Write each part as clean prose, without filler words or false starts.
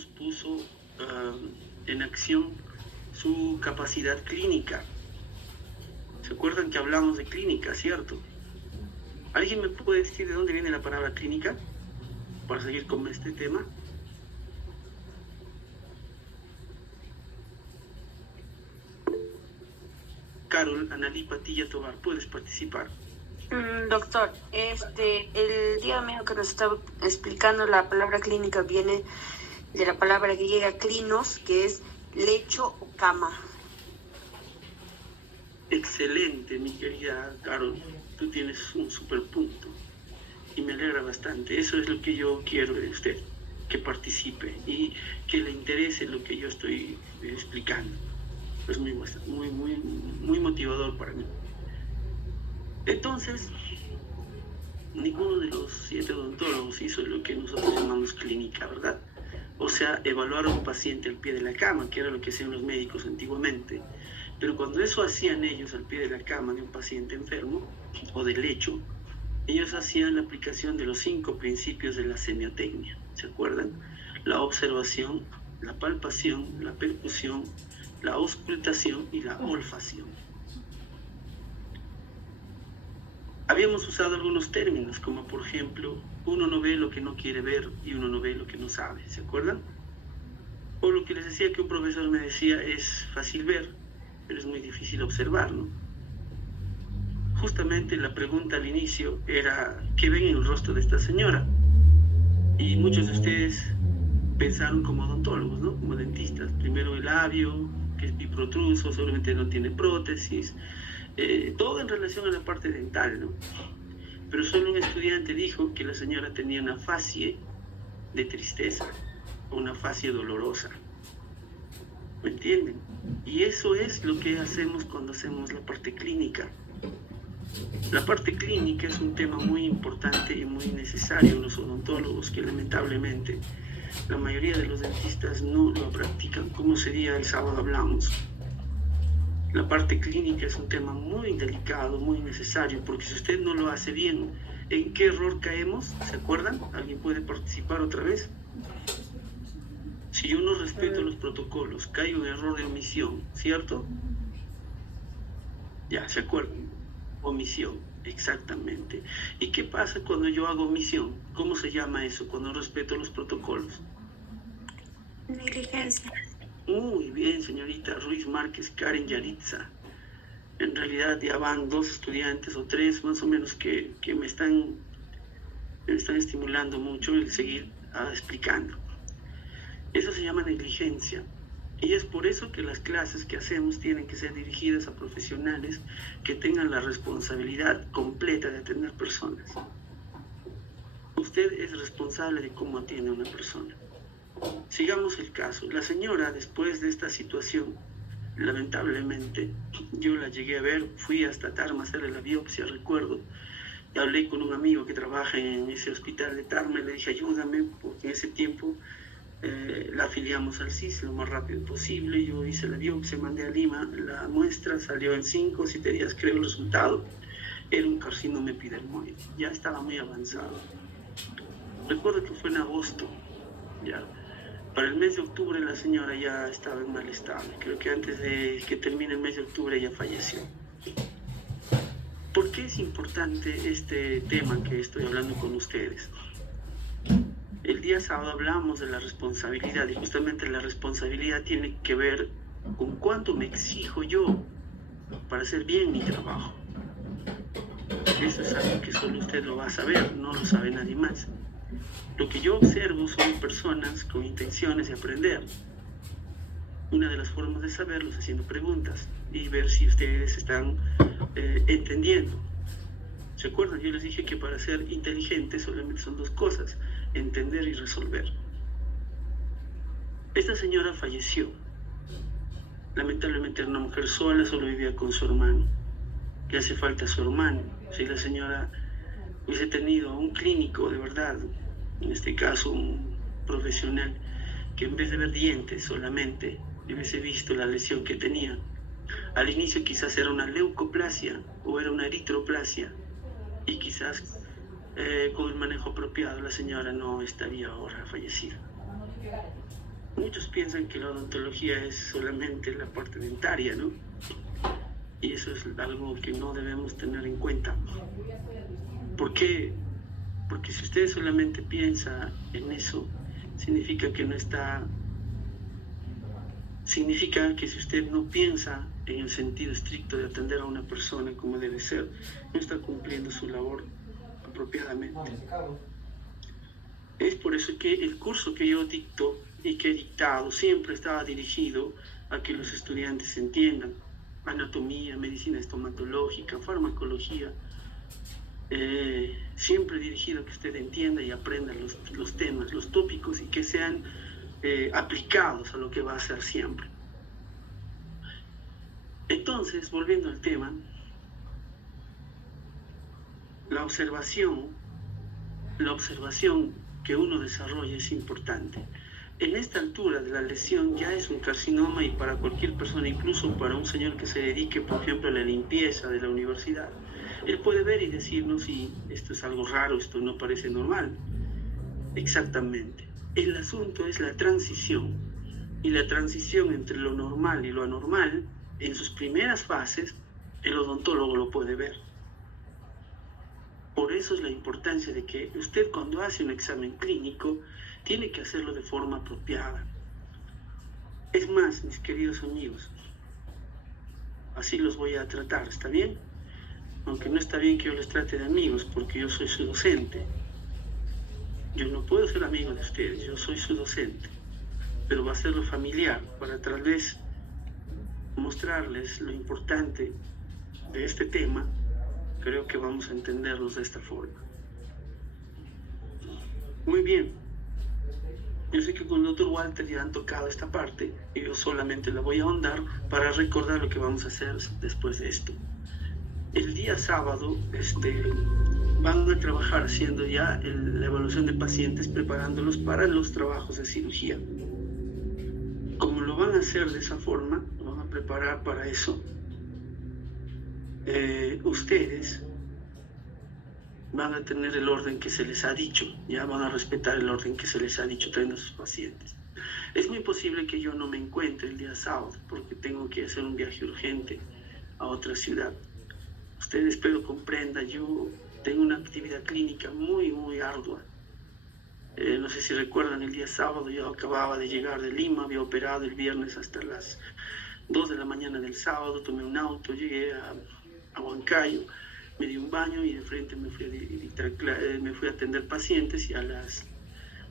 años puso en acción su capacidad clínica. ¿Se acuerdan que hablamos de clínica, cierto? ¿Alguien me puede decir de dónde viene la palabra clínica? Para seguir con este tema. Carol, Analí, Patilla, Tobar, puedes participar. Doctor, el día mío que nos estaba explicando la palabra clínica viene de la palabra griega klinos, que es lecho o cama. Excelente, mi querida Carol. Tú tienes un super punto y me alegra bastante. Eso es lo que yo quiero de usted, que participe y que le interese lo que yo estoy explicando. Es muy motivador para mí. Entonces, ninguno de los 7 odontólogos hizo lo que nosotros llamamos clínica, ¿verdad? O sea, evaluar a un paciente al pie de la cama, que era lo que hacían los médicos antiguamente. Pero cuando eso hacían ellos al pie de la cama de un paciente enfermo o del lecho, ellos hacían la aplicación de los 5 principios de la semiotecnia, ¿se acuerdan? La observación, la palpación, la percusión, la auscultación y la olfacción. Habíamos usado algunos términos, como por ejemplo, uno no ve lo que no quiere ver y uno no ve lo que no sabe, ¿se acuerdan? O lo que les decía que un profesor me decía, es fácil ver, pero es muy difícil observar, ¿no? Justamente la pregunta al inicio era, ¿qué ven en el rostro de esta señora? Y muchos de ustedes pensaron como odontólogos, ¿no? Como dentistas. Primero el labio, que es biprotruso, seguramente no tiene prótesis, todo en relación a la parte dental, ¿no? Pero solo un estudiante dijo que la señora tenía una facie de tristeza, una facie dolorosa. ¿Me entienden? Y eso es lo que hacemos cuando hacemos la parte clínica. La parte clínica es un tema muy importante y muy necesario en los odontólogos, que lamentablemente la mayoría de los dentistas no lo practican. Como sería el sábado hablamos. La parte clínica es un tema muy delicado, muy necesario, porque si usted no lo hace bien, ¿en qué error caemos? ¿Se acuerdan? ¿Alguien puede participar otra vez? Si yo no respeto los protocolos, caigo en error de omisión, ¿cierto? Ya, ¿se acuerdan? Omisión, exactamente. ¿Y qué pasa cuando yo hago omisión? ¿Cómo se llama eso cuando no respeto los protocolos? Negligencia. Muy bien, señorita Ruiz Márquez, Karen Yaritza. En realidad ya van 2 estudiantes o 3 más o menos que me están estimulando mucho el seguir explicando. Eso se llama negligencia. Y es por eso que las clases que hacemos tienen que ser dirigidas a profesionales que tengan la responsabilidad completa de atender personas. Usted es responsable de cómo atiende a una persona. Sigamos el caso. La señora, después de esta situación, lamentablemente, yo la llegué a ver, fui hasta Tarma a hacerle la biopsia, recuerdo, y hablé con un amigo que trabaja en ese hospital de Tarma y le dije, ayúdame, porque en ese tiempo la afiliamos al CIS lo más rápido posible. Yo hice la biopsia, mandé a Lima la muestra, salió en 5 o 7 días, creo, el resultado. Era un carcinoma epidermoide, ya estaba muy avanzado. Recuerdo que fue en agosto, ya. Para el mes de octubre la señora ya estaba en mal estado. Creo que antes de que termine el mes de octubre ella falleció. ¿Por qué es importante este tema que estoy hablando con ustedes? El día sábado hablamos de la responsabilidad y justamente la responsabilidad tiene que ver con cuánto me exijo yo para hacer bien mi trabajo. Eso es algo que solo usted lo va a saber, no lo sabe nadie más. Lo que yo observo son personas con intenciones de aprender. Una de las formas de saberlo es haciendo preguntas y ver si ustedes están entendiendo. ¿Se acuerdan? Yo les dije que para ser inteligentes solamente son 2 cosas, entender y resolver. Esta señora falleció. Lamentablemente era una mujer sola, solo vivía con su hermano. Le hace falta su hermano. Si la señora hubiese tenido un clínico de verdad, en este caso un profesional, que en vez de ver dientes solamente, hubiese visto la lesión que tenía. Al inicio quizás era una leucoplasia o era una eritroplasia y quizás con el manejo apropiado la señora no estaría ahora fallecida. Muchos piensan que la odontología es solamente la parte dentaria, ¿no? Y eso es algo que no debemos tener en cuenta. ¿Por qué? Porque si usted solamente piensa en eso, significa que si usted no piensa en el sentido estricto de atender a una persona como debe ser, no está cumpliendo su labor apropiadamente. Es por eso que el curso que yo dicto y que he dictado siempre estaba dirigido a que los estudiantes entiendan anatomía, medicina estomatológica, farmacología, siempre dirigido a que usted entienda y aprenda los temas, los tópicos y que sean aplicados a lo que va a hacer siempre. Entonces, volviendo al tema, la observación que uno desarrolla es importante. En esta altura de la lesión ya es un carcinoma y para cualquier persona, incluso para un señor que se dedique, por ejemplo, a la limpieza de la universidad, él puede ver y decirnos si esto es algo raro, esto no parece normal. Exactamente. El asunto es la transición, y la transición entre lo normal y lo anormal, en sus primeras fases, el odontólogo lo puede ver. Por eso es la importancia de que usted, cuando hace un examen clínico, tiene que hacerlo de forma apropiada. Es más, mis queridos amigos, así los voy a tratar, ¿está bien? Aunque no está bien que yo les trate de amigos, porque yo soy su docente. Yo no puedo ser amigo de ustedes, yo soy su docente, pero va a ser lo familiar, para tal vez mostrarles lo importante de este tema. Creo que vamos a entenderlos de esta forma. Muy bien. Yo sé que con el doctor Walter ya han tocado esta parte y yo solamente la voy a ahondar para recordar lo que vamos a hacer después de esto. El día sábado van a trabajar haciendo ya la evaluación de pacientes, preparándolos para los trabajos de cirugía. Como lo van a hacer de esa forma, lo van a preparar para eso, ustedes van a tener el orden que se les ha dicho, ya van a respetar el orden que se les ha dicho trayendo a sus pacientes. Es muy posible que yo no me encuentre el día sábado porque tengo que hacer un viaje urgente a otra ciudad. Ustedes, espero comprendan, yo tengo una actividad clínica muy, muy ardua. No sé si recuerdan, el día sábado yo acababa de llegar de Lima, había operado el viernes hasta las 2 de la mañana del sábado, tomé un auto, llegué a Huancayo, me di un baño y de frente me fui a atender pacientes y a la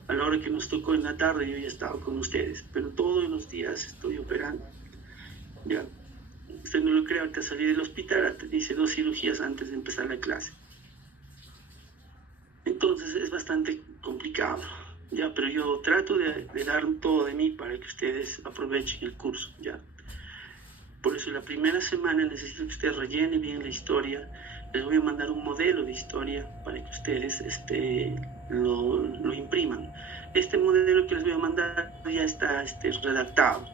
hora que nos tocó en la tarde yo ya estaba con ustedes, pero todos los días estoy operando. Ya, usted no lo cree, ahorita salí del hospital, hice 2 cirugías antes de empezar la clase. Entonces es bastante complicado, ya, pero yo trato de dar todo de mí para que ustedes aprovechen el curso, ya. Por eso la primera semana necesito que ustedes rellenen bien la historia. Les voy a mandar un modelo de historia para que ustedes lo impriman. Este modelo que les voy a mandar ya está redactado,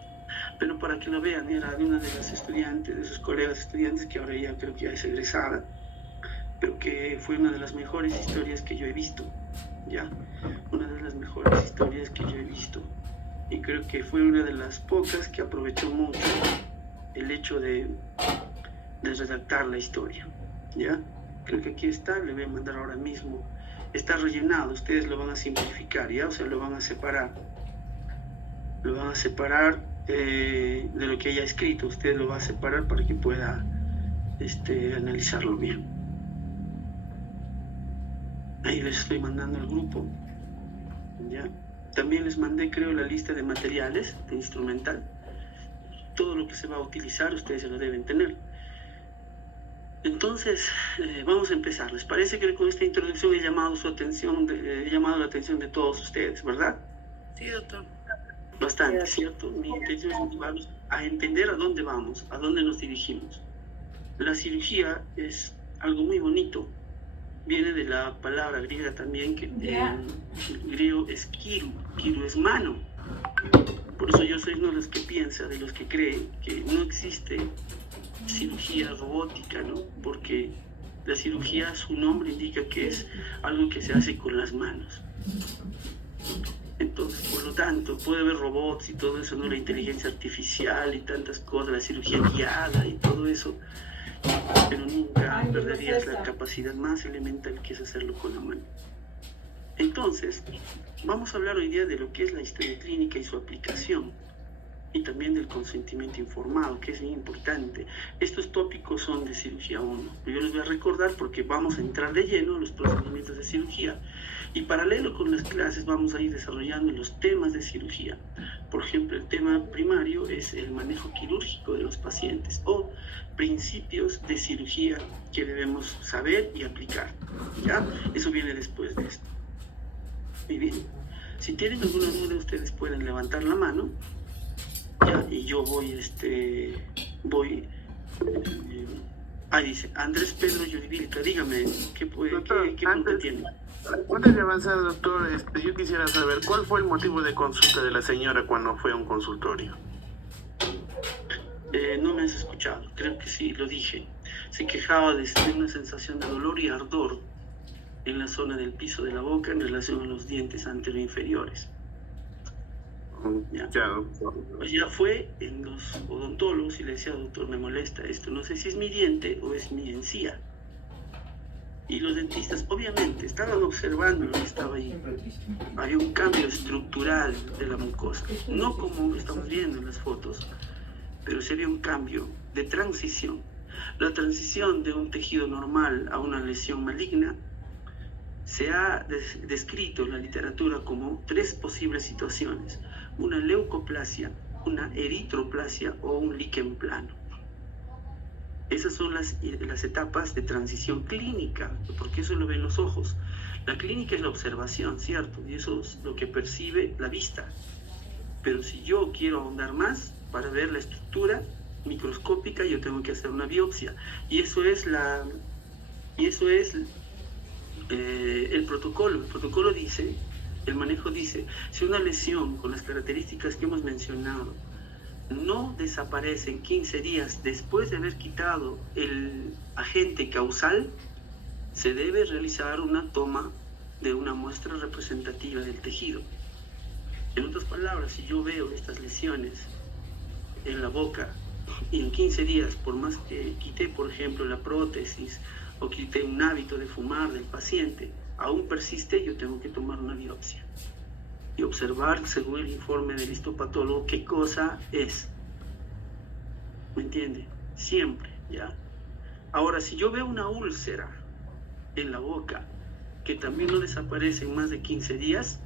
pero para que lo vean, era de una de las estudiantes, de sus colegas estudiantes, que ahora ya creo que ya es egresada, pero que fue una de las mejores historias que yo he visto, ¿ya? Una de las mejores historias que yo he visto. Y creo que fue una de las pocas que aprovechó mucho el hecho de redactar la historia, ¿ya? Creo que aquí está, le voy a mandar ahora mismo. Está rellenado, ustedes lo van a simplificar, ¿ya? O sea, lo van a separar. Lo van a separar de lo que haya escrito. Usted lo va a separar para que pueda analizarlo bien. Ahí les estoy mandando al grupo, ¿ya? También les mandé, creo, la lista de materiales de instrumental. Todo lo que se va a utilizar ustedes se lo deben tener. Entonces, vamos a empezar. ¿Les parece que con esta introducción he llamado la atención de todos ustedes, verdad? Sí, doctor. Bastante, ¿cierto? Mi intención es motivarlos a entender a dónde vamos, a dónde nos dirigimos. La cirugía es algo muy bonito. Viene de la palabra griega también, que en griego es kiru. Kiru es mano. Por eso yo soy uno de los que piensa, de los que cree que no existe cirugía robótica, ¿no? Porque la cirugía, su nombre indica que es algo que se hace con las manos. Entonces, por lo tanto, puede haber robots y todo eso, ¿no? La inteligencia artificial y tantas cosas, la cirugía guiada y todo eso, pero nunca perderías la capacidad más elemental que es hacerlo con la mano. Entonces, vamos a hablar hoy día de lo que es la historia clínica y su aplicación, y también del consentimiento informado, que es bien importante. Estos tópicos son de cirugía 1. Yo les voy a recordar porque vamos a entrar de lleno en los procedimientos de cirugía. Y paralelo con las clases vamos a ir desarrollando los temas de cirugía. Por ejemplo, el tema primario es el manejo quirúrgico de los pacientes o principios de cirugía que debemos saber y aplicar. ¿Ya? Eso viene después de esto. Muy bien. Si tienen alguna duda, ustedes pueden levantar la mano. Ya, y yo ahí dice, Andrés Pedro Yuribilca, dígame, ¿qué punto tiene? Antes de avanzar, doctor, yo quisiera saber, ¿cuál fue el motivo de consulta de la señora cuando fue a un consultorio? No me has escuchado, creo que sí, lo dije. Se quejaba de una sensación de dolor y ardor en la zona del piso de la boca en relación a los dientes anteroinferiores. Ya fue en los odontólogos y le decía, doctor, me molesta esto, no sé si es mi diente o es mi encía. Y los dentistas obviamente estaban observando lo que estaba ahí. Había un cambio estructural de la mucosa, no como lo estamos viendo en las fotos, pero sí había un cambio de transición. La transición de un tejido normal a una lesión maligna se ha descrito en la literatura como 3 posibles situaciones: una leucoplasia, una eritroplasia o un líquen plano. Esas son las etapas de transición clínica, porque eso lo ven los ojos. La clínica es la observación, ¿cierto? Y eso es lo que percibe la vista. Pero si yo quiero ahondar más para ver la estructura microscópica, yo tengo que hacer una biopsia. Y eso es el protocolo. El protocolo dice, el manejo dice, si una lesión con las características que hemos mencionado no desaparece en 15 días después de haber quitado el agente causal, se debe realizar una toma de una muestra representativa del tejido. En otras palabras, si yo veo estas lesiones en la boca y en 15 días, por más que quité, por ejemplo, la prótesis o quité un hábito de fumar del paciente, aún persiste, yo tengo que tomar una biopsia y observar, según el informe del histopatólogo, qué cosa es. ¿Me entiende? Siempre, ¿ya? Ahora, si yo veo una úlcera en la boca que también no desaparece en más de 15 días,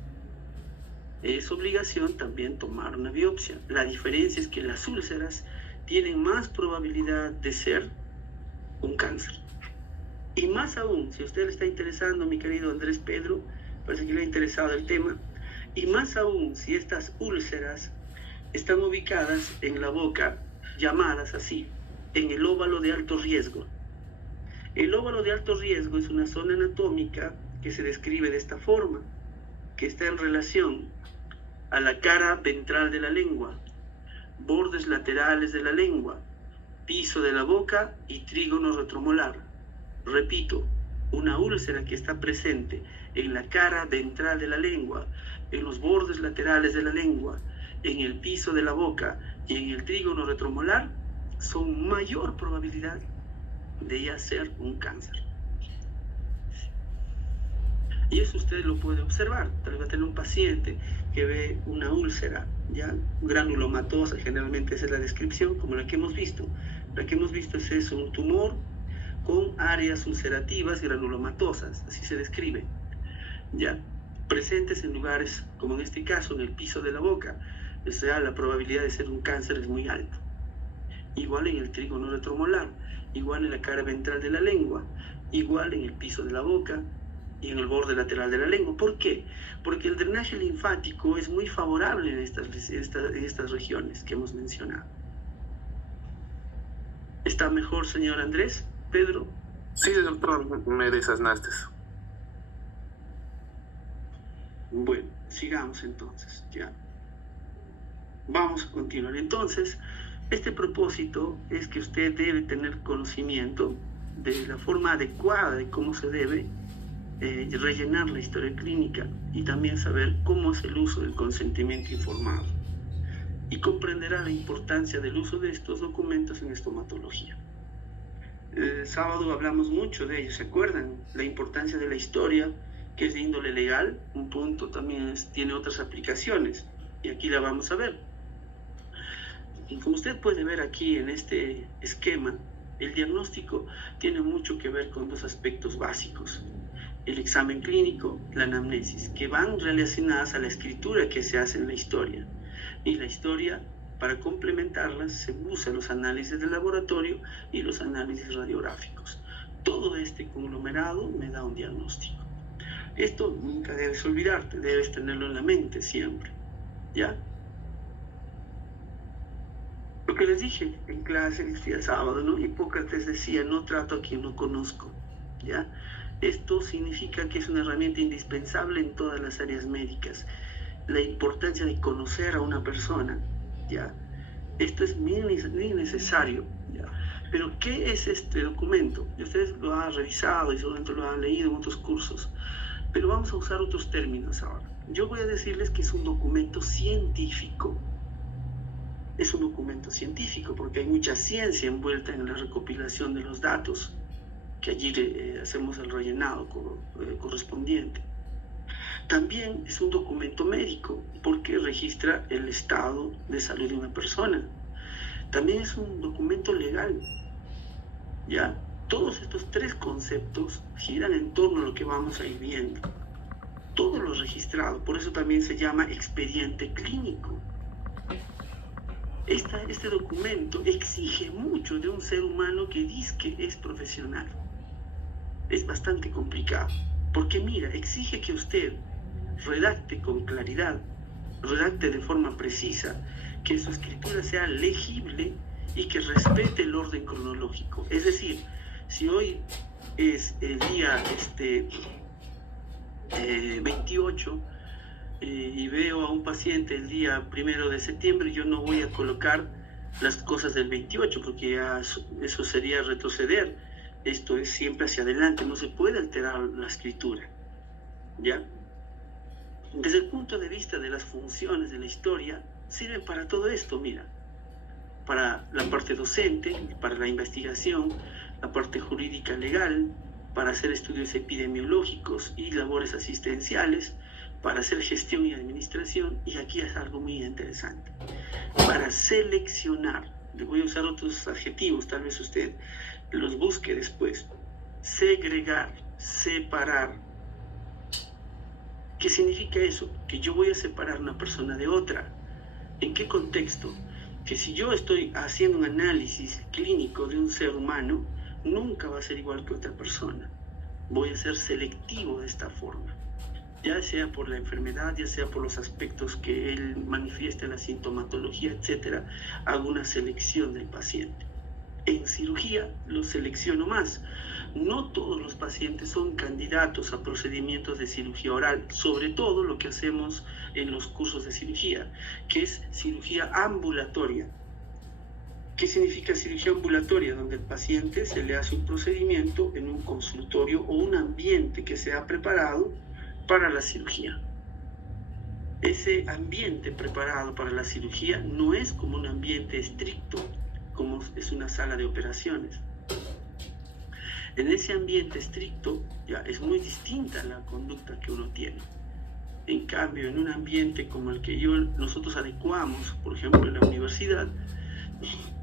es obligación también tomar una biopsia. La diferencia es que las úlceras tienen más probabilidad de ser un cáncer. Y más aún, si a usted le está interesando, mi querido Andrés Pedro, parece que le ha interesado el tema, y más aún si estas úlceras están ubicadas en la boca, llamadas así, en el óvalo de alto riesgo. El óvalo de alto riesgo es una zona anatómica que se describe de esta forma, que está en relación a la cara ventral de la lengua, bordes laterales de la lengua, piso de la boca y trígono retromolar. Repito, una úlcera que está presente en la cara ventral de la lengua, en los bordes laterales de la lengua, en el piso de la boca y en el trígono retromolar, son mayor probabilidad de ya ser un cáncer. Y eso usted lo puede observar. Tal vez va a tener un paciente que ve una úlcera, ya granulomatosa, generalmente esa es la descripción, como la que hemos visto. La que hemos visto es eso, un tumor con áreas ulcerativas granulomatosas, así se describe, ya presentes en lugares como en este caso en el piso de la boca, o sea, la probabilidad de ser un cáncer es muy alta. Igual en el trígono retromolar, igual en la cara ventral de la lengua, igual en el piso de la boca y en el borde lateral de la lengua. ¿Por qué? Porque el drenaje linfático es muy favorable en estas regiones que hemos mencionado. ¿Está mejor, señor Andrés? ¿Pedro? Sí, doctor, me desasnaste. Bueno, sigamos entonces, ya. Vamos a continuar. Entonces, este propósito es que usted debe tener conocimiento de la forma adecuada de cómo se debe rellenar la historia clínica y también saber cómo es el uso del consentimiento informado. Y comprenderá la importancia del uso de estos documentos en estomatología. El sábado hablamos mucho de ello, ¿se acuerdan? La importancia de la historia, que es de índole legal, un punto también tiene otras aplicaciones, y aquí la vamos a ver. Y como usted puede ver aquí en este esquema, el diagnóstico tiene mucho que ver con dos aspectos básicos: el examen clínico, la anamnesis, que van relacionadas a la escritura que se hace en la historia. Y la historia, para complementarlas, se usa los análisis de laboratorio y los análisis radiográficos. Todo este conglomerado me da un diagnóstico. Esto nunca debes olvidarte, debes tenerlo en la mente siempre, ¿ya? Lo que les dije en clase el día sábado, ¿no? Hipócrates decía: no trato a quien no conozco, ¿ya? Esto significa que es una herramienta indispensable en todas las áreas médicas. La importancia de conocer a una persona, ¿ya? Esto es muy necesario, ¿ya? Pero, ¿qué es este documento? Ustedes lo han revisado y seguramente lo han leído en otros cursos, pero vamos a usar otros términos ahora. Yo voy a decirles que es un documento científico. Es un documento científico porque hay mucha ciencia envuelta en la recopilación de los datos, que allí hacemos el rellenado correspondiente. También es un documento médico porque registra el estado de salud de una persona. También es un documento legal, ¿ya? Todos estos tres conceptos giran en torno a lo que vamos a ir viendo. Todo lo registrado, por eso también se llama expediente clínico. Este documento exige mucho de un ser humano que dice que es profesional. Es bastante complicado, porque mira, exige que usted redacte con claridad, redacte de forma precisa, que su escritura sea legible y que respete el orden cronológico. Es decir, si hoy es el día 28 y veo a un paciente el día 1 de septiembre, yo no voy a colocar las cosas del 28 porque ya eso sería retroceder. Esto es siempre hacia adelante, no se puede alterar la escritura, ¿ya? Desde el punto de vista de las funciones de la historia, sirven para todo esto, mira, para la parte docente, para la investigación, la parte jurídica legal, para hacer estudios epidemiológicos y labores asistenciales, para hacer gestión y administración, y aquí es algo muy interesante, para seleccionar. Le voy a usar otros adjetivos, tal vez usted los busque después. Segregar, separar. ¿Qué significa eso? Que yo voy a separar una persona de otra. ¿En qué contexto? Que si yo estoy haciendo un análisis clínico de un ser humano, nunca va a ser igual que otra persona. Voy a ser selectivo de esta forma, ya sea por la enfermedad, ya sea por los aspectos que él manifiesta en la sintomatología, etc. Hago una selección del paciente. En cirugía lo selecciono más. No todos los pacientes son candidatos a procedimientos de cirugía oral, sobre todo lo que hacemos en los cursos de cirugía, que es cirugía ambulatoria. ¿Qué significa cirugía ambulatoria? Donde al paciente se le hace un procedimiento en un consultorio o un ambiente que se ha preparado para la cirugía. Ese ambiente preparado para la cirugía no es como un ambiente estricto, como es una sala de operaciones. En ese ambiente estricto ya es muy distinta la conducta que uno tiene. En cambio, en un ambiente como el que nosotros adecuamos, por ejemplo en la universidad,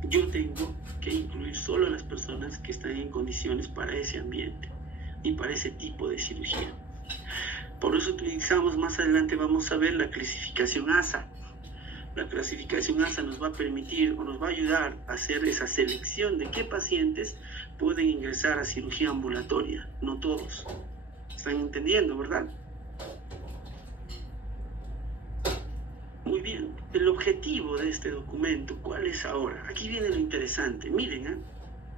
yo tengo que incluir solo a las personas que están en condiciones para ese ambiente y para ese tipo de cirugía. Por eso utilizamos, más adelante vamos a ver la clasificación ASA. La clasificación ASA nos va a permitir o nos va a ayudar a hacer esa selección de qué pacientes pueden ingresar a cirugía ambulatoria. No todos. ¿Están entendiendo, verdad? Muy bien. El objetivo de este documento, ¿cuál es ahora? Aquí viene lo interesante. Miren,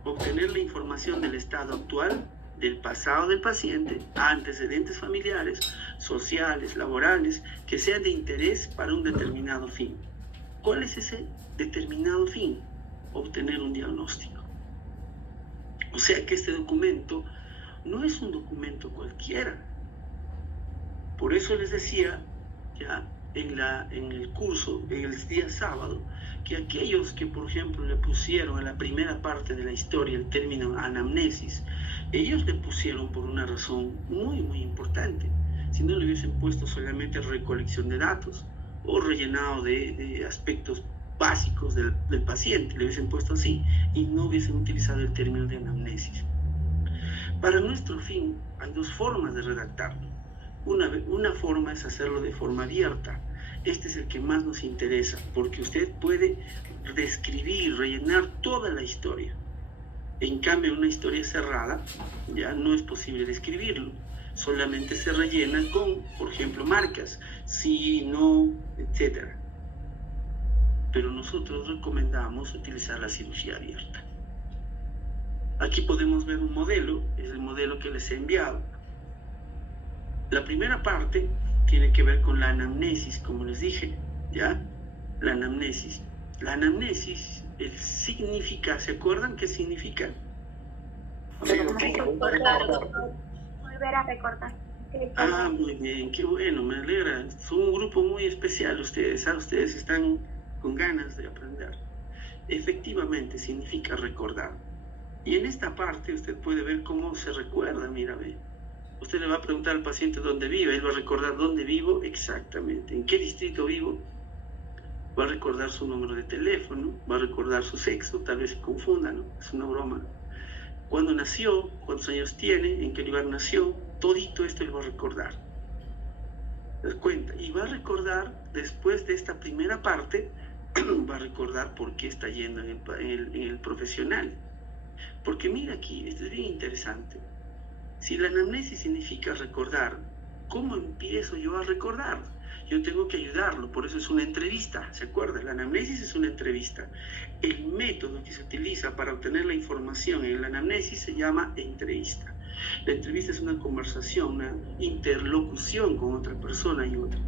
obtener la información del estado actual, del pasado del paciente, antecedentes familiares, sociales, laborales, que sean de interés para un determinado fin. ¿Cuál es ese determinado fin? Obtener un diagnóstico. O sea que este documento no es un documento cualquiera. Por eso les decía ya en el curso, en el día sábado, que aquellos que, por ejemplo, le pusieron a la primera parte de la historia el término anamnesis, ellos le pusieron por una razón muy, muy importante. Si no le hubiesen puesto solamente recolección de datos o rellenado de aspectos básicos del paciente, le hubiesen puesto así y no hubiesen utilizado el término de anamnesis. Para nuestro fin, hay dos formas de redactarlo. Una forma es hacerlo de forma abierta. Este es el que más nos interesa, porque usted puede describir, rellenar toda la historia. En cambio, una historia cerrada ya no es posible describirlo. Solamente se rellena con, por ejemplo, marcas, sí, no, etc. Pero nosotros recomendamos utilizar la cirugía abierta. Aquí podemos ver un modelo, es el modelo que les he enviado. La primera parte tiene que ver con la anamnesis, como les dije, ¿ya? La anamnesis. La anamnesis significa, ¿se acuerdan qué significa? Volver a recordar. Ah, muy bien, qué bueno, me alegra. Son un grupo muy especial ustedes, ¿ah? Ustedes están con ganas de aprender. Efectivamente, significa recordar. Y en esta parte usted puede ver cómo se recuerda, mira, ve. Usted le va a preguntar al paciente dónde vive, él va a recordar dónde vivo exactamente, en qué distrito vivo, va a recordar su número de teléfono, va a recordar su sexo, tal vez se confunda, ¿no? Es una broma. Cuándo nació, cuántos años tiene, en qué lugar nació, todito esto él va a recordar. ¿Te das cuenta? Y va a recordar, después de esta primera parte, va a recordar por qué está yendo en el profesional. Porque mira aquí, esto es bien interesante. Si la anamnesis significa recordar, ¿cómo empiezo yo a recordar? Yo tengo que ayudarlo, por eso es una entrevista, ¿se acuerda? La anamnesis es una entrevista. El método que se utiliza para obtener la información en la anamnesis se llama entrevista. La entrevista es una conversación, una interlocución con otra persona y otra.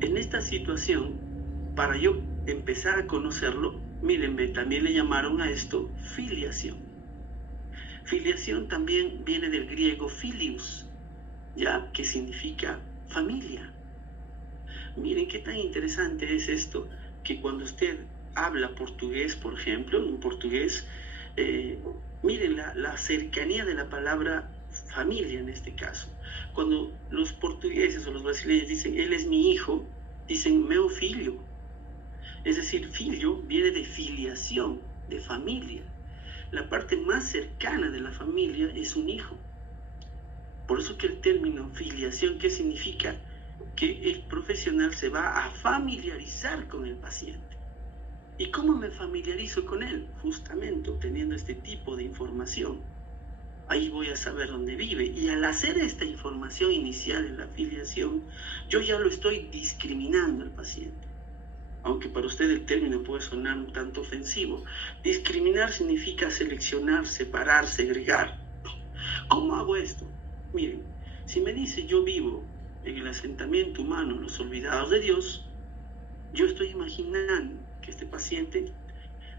En esta situación, para yo empezar a conocerlo, mírenme, también le llamaron a esto filiación. Filiación también viene del griego filius, ya que significa familia. Miren qué tan interesante es esto, que cuando usted habla portugués, por ejemplo, en portugués, miren la cercanía de la palabra familia en este caso. Cuando los portugueses o los brasileños dicen, él es mi hijo, dicen meu filho. Es decir, filho viene de filiación, de familia. La parte más cercana de la familia es un hijo. Por eso que el término filiación, ¿qué significa? Que el profesional se va a familiarizar con el paciente. ¿Y cómo me familiarizo con él? Justamente obteniendo este tipo de información. Ahí voy a saber dónde vive. Y al hacer esta información inicial en la filiación, yo ya lo estoy discriminando al paciente. Aunque para usted el término puede sonar un tanto ofensivo. Discriminar significa seleccionar, separar, segregar. ¿Cómo hago esto? Miren, si me dice yo vivo en el asentamiento humano Los Olvidados de Dios, yo estoy imaginando que este paciente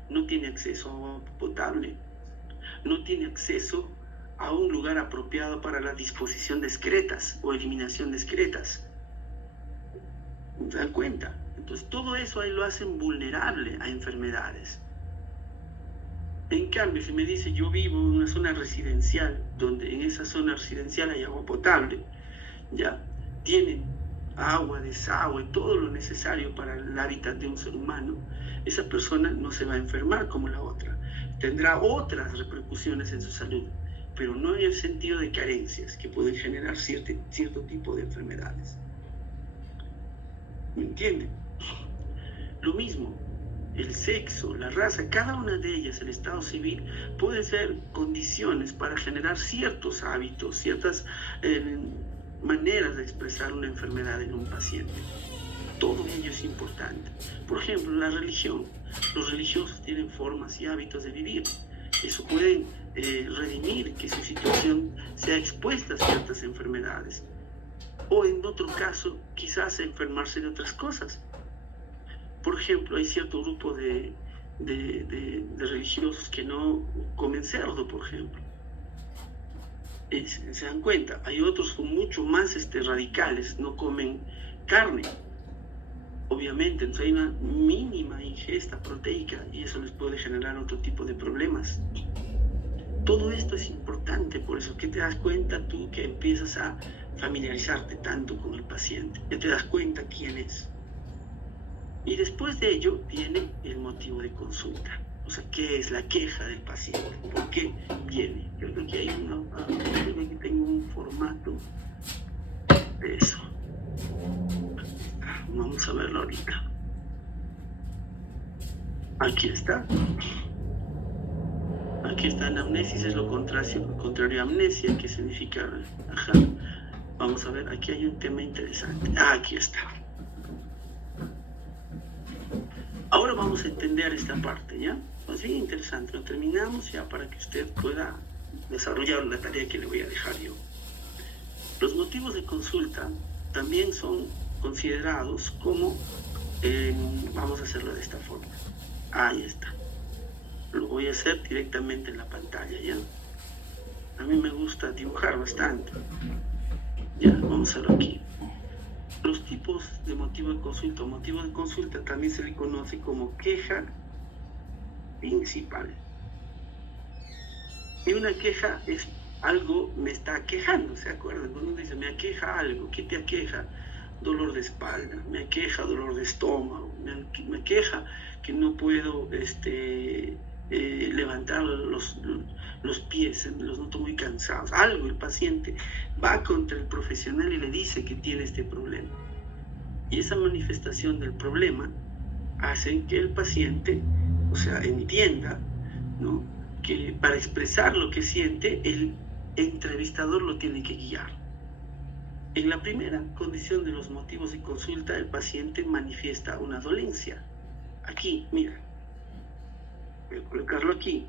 no tiene acceso a agua potable, no tiene acceso a un lugar apropiado para la disposición de excretas o eliminación de excretas. ¿Se dan cuenta? Entonces todo eso ahí lo hacen vulnerable a enfermedades. En cambio, si me dice yo vivo en una zona residencial, donde en esa zona residencial hay agua potable, ya tienen agua, desagüe, todo lo necesario para el hábitat de un ser humano, esa persona no se va a enfermar como la otra. Tendrá otras repercusiones en su salud, pero no en el sentido de carencias que pueden generar cierto tipo de enfermedades. ¿Me entienden? Lo mismo, el sexo, la raza, cada una de ellas, el estado civil, pueden ser condiciones para generar ciertos hábitos, ciertas maneras de expresar una enfermedad en un paciente. Todo ello es importante. Por ejemplo, la religión. Los religiosos tienen formas y hábitos de vivir. Eso puede redimir que su situación sea expuesta a ciertas enfermedades. O en otro caso, quizás enfermarse de otras cosas. Por ejemplo, hay cierto grupo de religiosos que no comen cerdo, por ejemplo. Se dan cuenta. Hay otros con mucho más radicales, no comen carne. Obviamente, entonces hay una mínima ingesta proteica y eso les puede generar otro tipo de problemas. Todo esto es importante, por eso que te das cuenta tú que empiezas a familiarizarte tanto con el paciente, ya te das cuenta quién es. Y después de ello viene el motivo de consulta, o sea, ¿qué es la queja del paciente? ¿Por qué viene? Yo creo que creo que aquí tengo un formato de eso. Vamos a verlo ahorita. Aquí está. Aquí está, anamnesis es lo contrario a amnesia, que significa, ajá. Vamos a ver, aquí hay un tema interesante. Aquí está. Ahora vamos a entender esta parte, ¿ya? Pues bien interesante, lo terminamos ya para que usted pueda desarrollar la tarea que le voy a dejar yo. Los motivos de consulta también son considerados como, vamos a hacerlo de esta forma. Ahí está. Lo voy a hacer directamente en la pantalla, ¿ya? A mí me gusta dibujar bastante. Ya, vamos a verlo aquí. Los tipos de motivo de consulta. Motivo de consulta también se le conoce como queja principal. Y una queja es algo me está quejando, ¿se acuerdan? Cuando uno dice me aqueja algo, ¿qué te aqueja? Dolor de espalda, me aqueja dolor de estómago, me aqueja que no puedo levantar los pies, los noto muy cansados. Algo, el paciente va contra el profesional y le dice que tiene este problema. Y esa manifestación del problema hace que el paciente, o sea, entienda, ¿no?, que para expresar lo que siente, el entrevistador lo tiene que guiar. En la primera condición de los motivos de consulta, el paciente manifiesta una dolencia. Aquí, mira, voy a colocarlo aquí.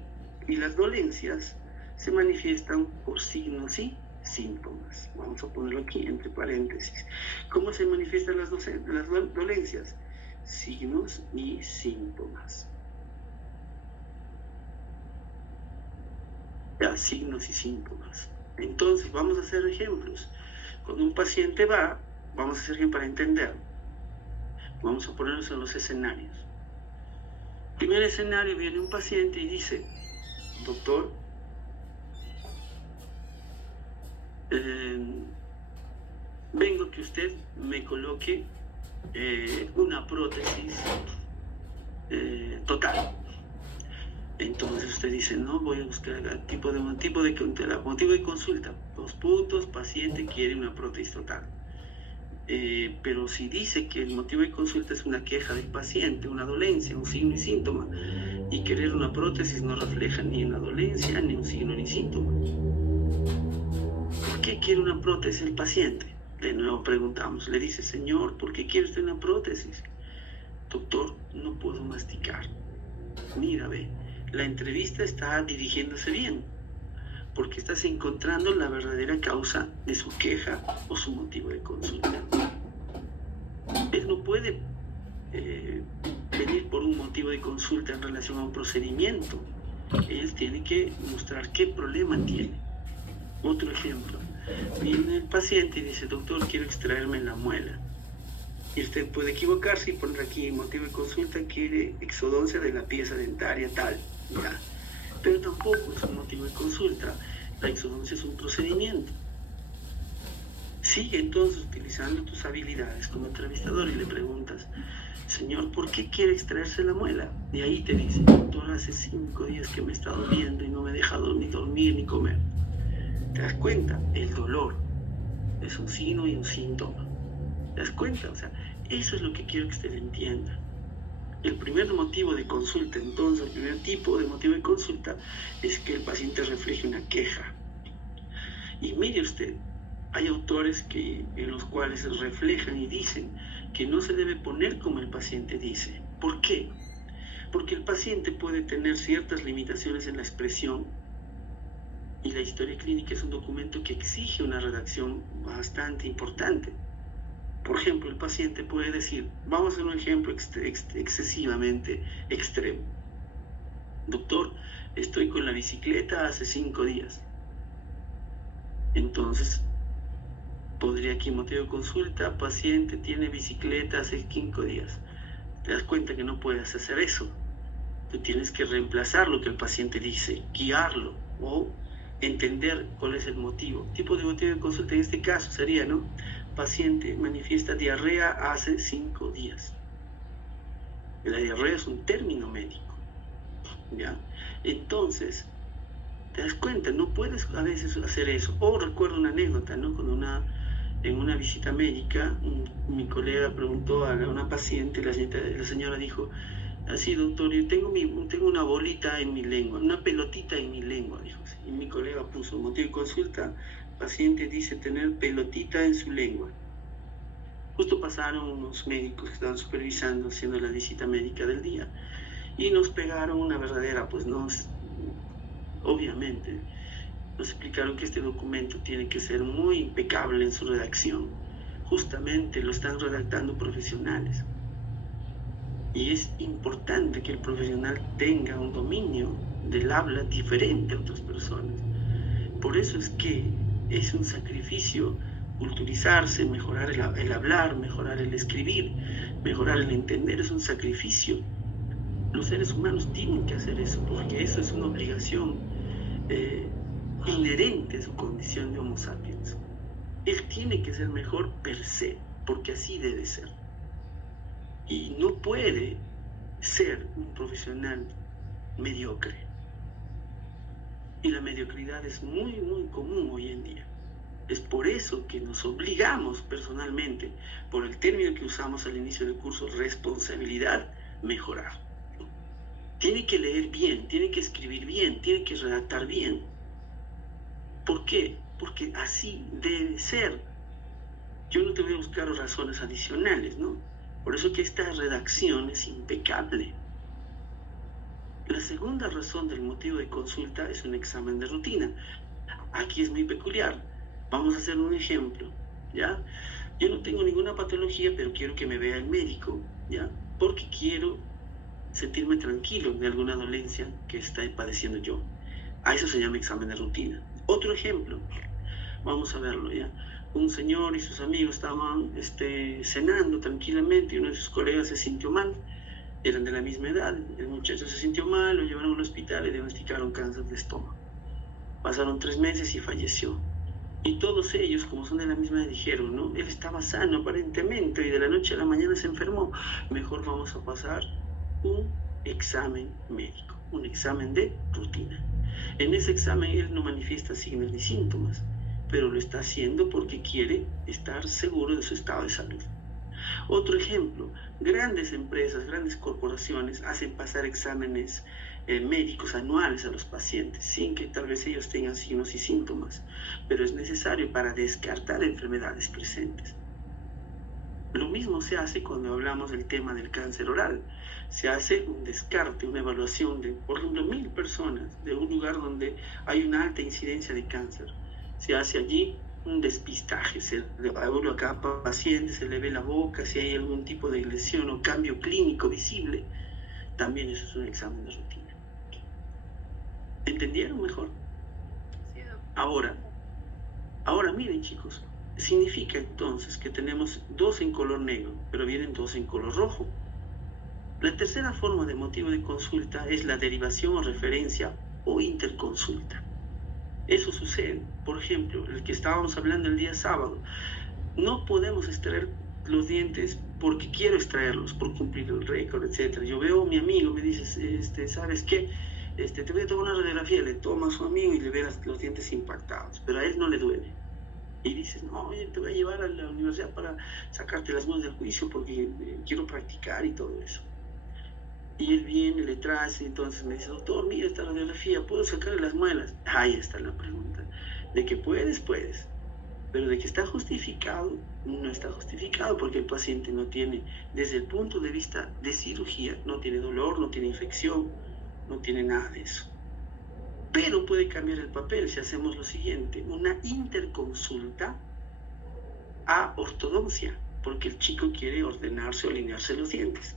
Y las dolencias se manifiestan por signos y síntomas. Vamos a ponerlo aquí entre paréntesis. ¿Cómo se manifiestan las dolencias? Signos y síntomas. Ya, signos y síntomas. Entonces, vamos a hacer ejemplos. Cuando un paciente va, vamos a hacer ejemplo para entender. Vamos a ponernos en los escenarios. Primer escenario, viene un paciente y dice: doctor, vengo que usted me coloque una prótesis total. Entonces usted dice, no, voy a buscar el motivo de consulta. 2 puntos, paciente quiere una prótesis total. Pero si dice que el motivo de consulta es una queja del paciente, una dolencia, un signo y síntoma, y querer una prótesis no refleja ni una dolencia, ni un signo ni síntoma. ¿Por qué quiere una prótesis el paciente? De nuevo preguntamos, le dice, señor, ¿por qué quiere usted una prótesis? Doctor, no puedo masticar. Mira, ve, la entrevista está dirigiéndose bien, porque estás encontrando la verdadera causa de su queja o su motivo de consulta. Él no puede venir por un motivo de consulta en relación a un procedimiento. Él tiene que mostrar qué problema tiene. Otro ejemplo. Viene el paciente y dice, doctor, quiero extraerme la muela. Y usted puede equivocarse y poner aquí motivo de consulta, quiere exodoncia de la pieza dentaria tal. Ya. Pero tampoco es un motivo de consulta. La exodoncia es un procedimiento. Sigue entonces utilizando tus habilidades como entrevistador y le preguntas, señor, ¿por qué quiere extraerse la muela? Y ahí te dice, doctor, hace 5 días que me está doliendo y no me deja ni dormir ni comer. ¿Te das cuenta? El dolor es un signo y un síntoma. ¿Te das cuenta? O sea, eso es lo que quiero que usted entienda. El primer motivo de consulta, entonces, el primer tipo de motivo de consulta es que el paciente refleje una queja. Y mire usted, hay autores en los cuales reflejan y dicen que no se debe poner como el paciente dice. ¿Por qué? Porque el paciente puede tener ciertas limitaciones en la expresión y la historia clínica es un documento que exige una redacción bastante importante. Por ejemplo, el paciente puede decir, vamos a hacer un ejemplo excesivamente extremo. Doctor, estoy con la bicicleta hace 5 días. Entonces, podría aquí motivo de consulta, paciente tiene bicicleta hace 5 días. Te das cuenta que no puedes hacer eso. Tú tienes que reemplazar lo que el paciente dice, guiarlo o entender cuál es el motivo. Tipo de motivo de consulta en este caso sería, ¿no? Paciente manifiesta diarrea hace 5 días. La diarrea es un término médico, ¿ya? Entonces, te das cuenta, no puedes a veces hacer eso. O recuerdo una anécdota, ¿no? En una visita médica, mi colega preguntó a una paciente, la señora dijo, así, doctor, yo tengo una bolita en mi lengua, una pelotita en mi lengua, dijo. Y mi colega puso, motivo de consulta, paciente dice tener pelotita en su lengua. Justo pasaron unos médicos que estaban supervisando, haciendo la visita médica del día, y nos pegaron una verdadera, pues obviamente, nos explicaron que este documento tiene que ser muy impecable en su redacción. Justamente lo están redactando profesionales. Y es importante que el profesional tenga un dominio del habla diferente a otras personas. Por eso es que es un sacrificio culturizarse, mejorar el hablar, mejorar el escribir, mejorar el entender. Es un sacrificio. Los seres humanos tienen que hacer eso, porque eso es una obligación inherente a su condición de Homo sapiens. Él tiene que ser mejor per se, porque así debe ser. Y no puede ser un profesional mediocre. Y la mediocridad es muy, muy común hoy en día. Es por eso que nos obligamos personalmente, por el término que usamos al inicio del curso, responsabilidad, mejorar. Tiene que leer bien, tiene que escribir bien, tiene que redactar bien. ¿Por qué? Porque así debe ser. Yo no te voy a buscar razones adicionales, ¿no? Por eso que esta redacción es impecable. La segunda razón del motivo de consulta es un examen de rutina. Aquí es muy peculiar. Vamos a hacer un ejemplo, ¿ya? Yo no tengo ninguna patología, pero quiero que me vea el médico, ¿ya? Porque quiero sentirme tranquilo de alguna dolencia que está padeciendo yo. A eso se llama examen de rutina. Otro ejemplo, vamos a verlo, ¿ya? Un señor y sus amigos estaban cenando tranquilamente y uno de sus colegas se sintió mal. Eran de la misma edad. El muchacho se sintió mal, lo llevaron al hospital y diagnosticaron cáncer de estómago. Pasaron 3 meses y falleció. Y todos ellos, como son de la misma edad, dijeron, ¿no? Él estaba sano aparentemente y de la noche a la mañana se enfermó. Mejor vamos a pasar un examen médico, un examen de rutina. En ese examen él no manifiesta signos ni síntomas, pero lo está haciendo porque quiere estar seguro de su estado de salud. Otro ejemplo, grandes empresas, grandes corporaciones hacen pasar exámenes médicos anuales a los pacientes, sin que tal vez ellos tengan signos y síntomas, pero es necesario para descartar enfermedades presentes. Lo mismo se hace cuando hablamos del tema del cáncer oral. Se hace un descarte, una evaluación de, por ejemplo, 1000 personas de un lugar donde hay una alta incidencia de cáncer. Se hace allí un despistaje, se evalúa a cada paciente, se le ve la boca, si hay algún tipo de lesión o cambio clínico visible. También eso es un examen de rutina. ¿Entendieron mejor? Sí, Ahora miren, chicos, significa entonces que tenemos 2 en color negro, pero vienen 2 en color rojo. La tercera forma de motivo de consulta es la derivación o referencia o interconsulta. Eso sucede, por ejemplo, el que estábamos hablando el día sábado. No podemos extraer los dientes porque quiero extraerlos, por cumplir el récord, etc. Yo veo a mi amigo, me dice, ¿sabes qué? Te voy a tomar una radiografía, le toma a su amigo y le ve los dientes impactados, pero a él no le duele. Y dices, no, oye, te voy a llevar a la universidad para sacarte las muelas del juicio porque quiero practicar y todo eso. Y él viene, le trae, entonces me dice, doctor, mira esta radiografía, ¿puedo sacarle las muelas? Ahí está la pregunta. De que puedes, pero de que está justificado, no está justificado, porque el paciente no tiene, desde el punto de vista de cirugía, no tiene dolor, no tiene infección, no tiene nada de eso. Pero puede cambiar el papel si hacemos lo siguiente, una interconsulta a ortodoncia, porque el chico quiere ordenarse o alinearse los dientes.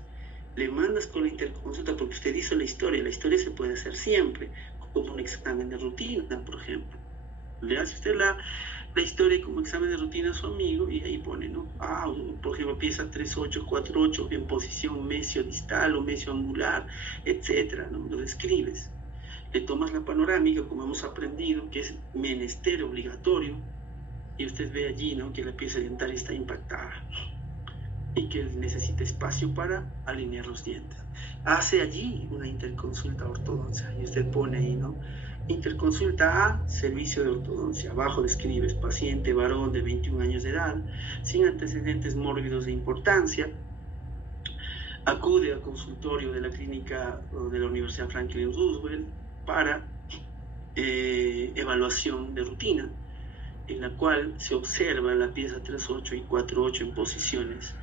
Le mandas con la interconsulta porque usted hizo la historia se puede hacer siempre, como un examen de rutina, por ejemplo. Le hace usted la historia como examen de rutina a su amigo y ahí pone, ¿no? Por ejemplo, pieza 3848 en posición mesio-distal o mesio-angular, etcétera, ¿no? Lo describes. Le tomas la panorámica, como hemos aprendido, que es menester obligatorio, y usted ve allí, ¿no?, que la pieza dentaria está impactada y que necesita espacio para alinear los dientes. Hace allí una interconsulta ortodoncia y usted pone ahí, ¿no? Interconsulta A, servicio de ortodoncia. Abajo describes paciente varón de 21 años de edad, sin antecedentes mórbidos de importancia. Acude al consultorio de la clínica de la Universidad Franklin Roosevelt para evaluación de rutina, en la cual se observa la pieza 3.8 y 4.8 en posiciones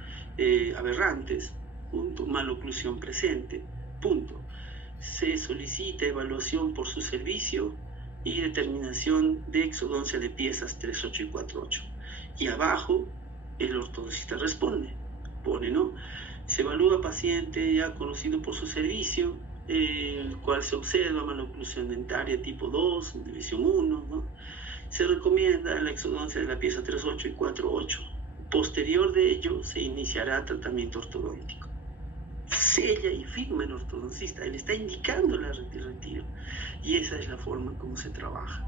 aberrantes, punto, maloclusión presente, punto. Se solicita evaluación por su servicio y determinación de exodoncia de piezas 3.8 y 4.8. Y abajo el ortodoncista responde, pone, ¿no? Se evalúa paciente ya conocido por su servicio, el cual se observa maloclusión dentaria tipo 2, división 1, ¿no? Se recomienda la exodoncia de la pieza 3.8 y 4.8. Posterior de ello se iniciará tratamiento ortodóntico. Sella y firma el ortodoncista, él está indicando el retiro, y esa es la forma como se trabaja.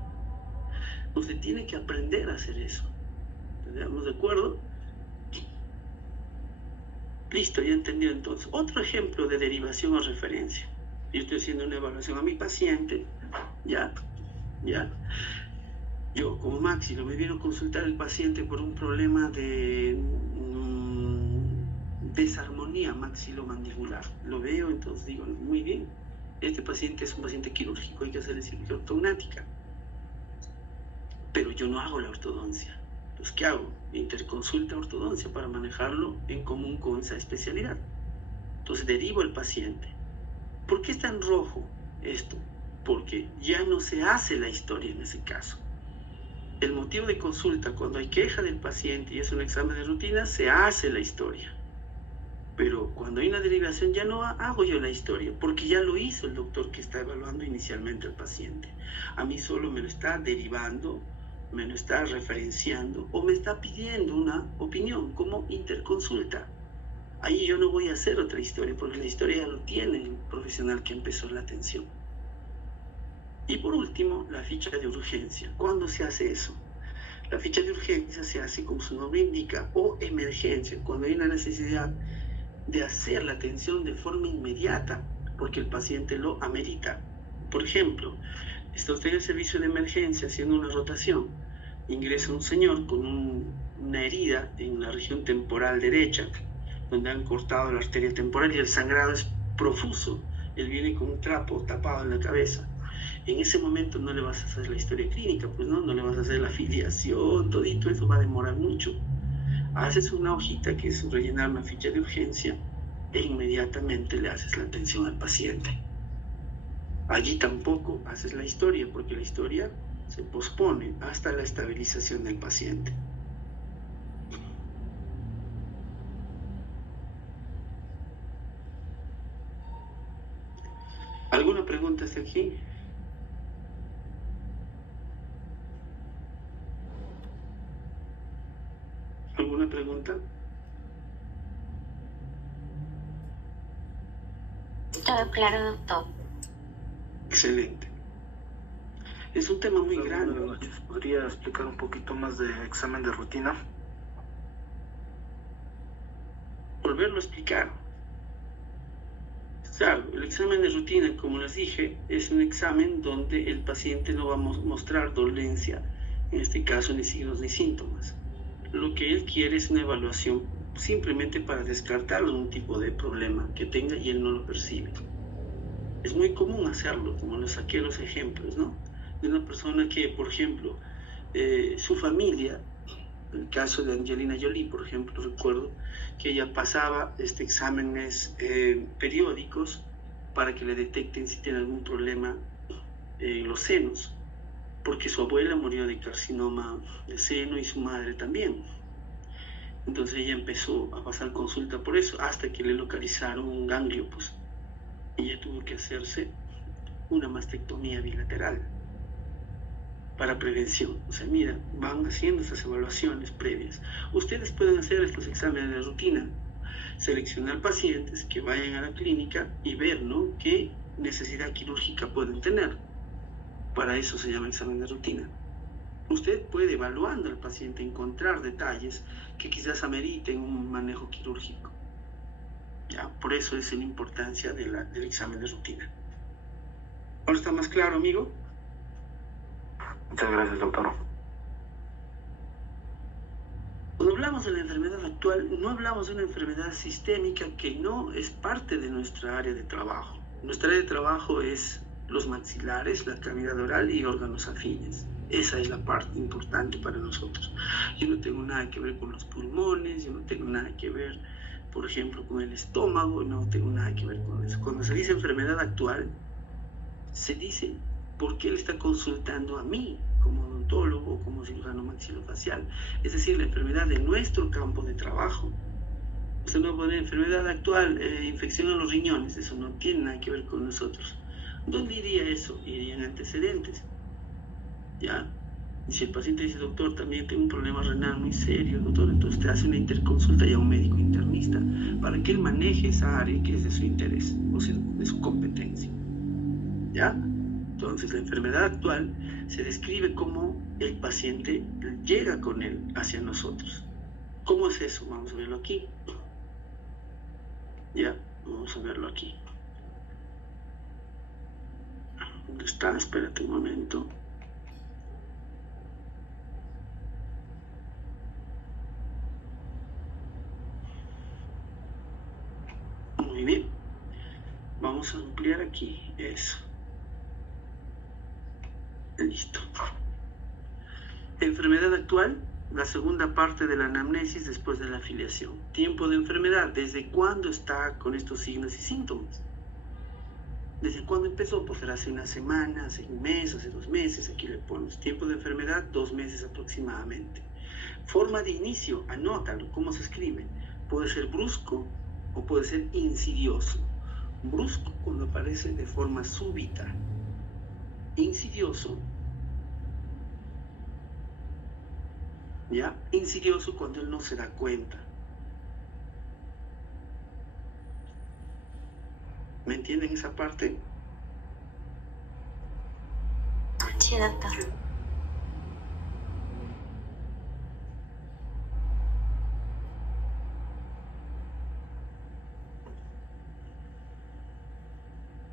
Usted tiene que aprender a hacer eso. ¿Estamos de acuerdo? Listo, ya entendió entonces. Otro ejemplo de derivación o referencia. Yo estoy haciendo una evaluación a mi paciente, ya. Yo, como Máximo, me vino a consultar el paciente por un problema de desarmonía maxilomandibular. Lo veo, entonces digo, muy bien, este paciente es un paciente quirúrgico, hay que hacerle cirugía ortognática. Pero yo no hago la ortodoncia. Entonces, ¿qué hago? Interconsulta ortodoncia para manejarlo en común con esa especialidad. Entonces, derivo al paciente. ¿Por qué está en rojo esto? Porque ya no se hace la historia en ese caso. El motivo de consulta, cuando hay queja del paciente y es un examen de rutina, se hace la historia. Pero cuando hay una derivación ya no hago yo la historia, porque ya lo hizo el doctor que está evaluando inicialmente al paciente. A mí solo me lo está derivando, me lo está referenciando o me está pidiendo una opinión como interconsulta. Ahí yo no voy a hacer otra historia, porque la historia ya lo tiene el profesional que empezó la atención. Y por último, la ficha de urgencia. ¿Cuándo se hace eso? La ficha de urgencia se hace, como su nombre indica, o emergencia, cuando hay una necesidad de hacer la atención de forma inmediata, porque el paciente lo amerita. Por ejemplo, está usted en el servicio de emergencia haciendo una rotación, ingresa un señor con una herida en la región temporal derecha, donde han cortado la arteria temporal y el sangrado es profuso, él viene con un trapo tapado en la cabeza. En ese momento no le vas a hacer la historia clínica, pues no le vas a hacer la filiación, todito eso va a demorar mucho. Haces una hojita que es rellenar una ficha de urgencia e inmediatamente le haces la atención al paciente. Allí tampoco haces la historia, porque la historia se pospone hasta la estabilización del paciente. ¿Alguna pregunta hasta aquí? ¿Alguna pregunta? Todo claro, doctor. Excelente. Es un tema muy grande. Buenas noches. ¿Podría explicar un poquito más de examen de rutina? Volverlo a explicar. Claro, el examen de rutina, como les dije, es un examen donde el paciente no va a mostrar dolencia, en este caso ni signos ni síntomas. Lo que él quiere es una evaluación simplemente para descartar algún tipo de problema que tenga y él no lo percibe. Es muy común hacerlo, como les saqué los ejemplos, ¿no? De una persona que, por ejemplo, su familia, el caso de Angelina Jolie, por ejemplo, recuerdo que ella pasaba exámenes periódicos para que le detecten si tiene algún problema en los senos, porque su abuela murió de carcinoma de seno y su madre también. Entonces ella empezó a pasar consulta por eso, hasta que le localizaron un ganglio, pues ella tuvo que hacerse una mastectomía bilateral. para prevención. O sea, mira, van haciendo estas evaluaciones previas. Ustedes pueden hacer estos exámenes de rutina, seleccionar pacientes que vayan a la clínica y ver, ¿no?, qué necesidad quirúrgica pueden tener. Para eso se llama examen de rutina. Usted puede, evaluando al paciente, encontrar detalles que quizás ameriten un manejo quirúrgico. ¿Ya? Por eso es la importancia del examen de rutina. ¿Ahora está más claro, amigo? Muchas gracias, doctor. Cuando hablamos de la enfermedad actual, no hablamos de una enfermedad sistémica que no es parte de nuestra área de trabajo. Nuestra área de trabajo es los maxilares, la cavidad oral y órganos afines. Esa es la parte importante para nosotros. Yo no tengo nada que ver con los pulmones, yo no tengo nada que ver, por ejemplo, con el estómago, no tengo nada que ver con eso. Cuando se dice enfermedad actual, se dice por qué él está consultando a mí como odontólogo o como cirujano maxilofacial. Es decir, la enfermedad de nuestro campo de trabajo. Usted no pone enfermedad actual, infección en los riñones, eso no tiene nada que ver con nosotros. ¿Dónde iría eso? Irían antecedentes. ¿Ya? Y si el paciente dice, doctor, también tengo un problema renal muy serio, doctor, entonces te hace una interconsulta ya a un médico internista para que él maneje esa área que es de su interés, o sea, de su competencia. ¿Ya? Entonces, la enfermedad actual se describe como el paciente llega con él hacia nosotros. ¿Cómo es eso? Vamos a verlo aquí. Ya, vamos a verlo aquí. ¿Dónde está? Espérate un momento. Muy bien. Vamos a ampliar aquí. Eso. Listo. Enfermedad actual, la segunda parte de la anamnesis después de la afiliación. Tiempo de enfermedad, ¿desde cuándo está con estos signos y síntomas? ¿Desde cuándo empezó? Pues será hace una semana, hace un mes, hace 2 meses. Aquí le pones tiempo de enfermedad, 2 meses aproximadamente. Forma de inicio, anótalo, ¿cómo se escribe? Puede ser brusco o puede ser insidioso. Brusco cuando aparece de forma súbita. Insidioso, ¿ya? Insidioso cuando él no se da cuenta. ¿Me entienden esa parte? Sí, doctor.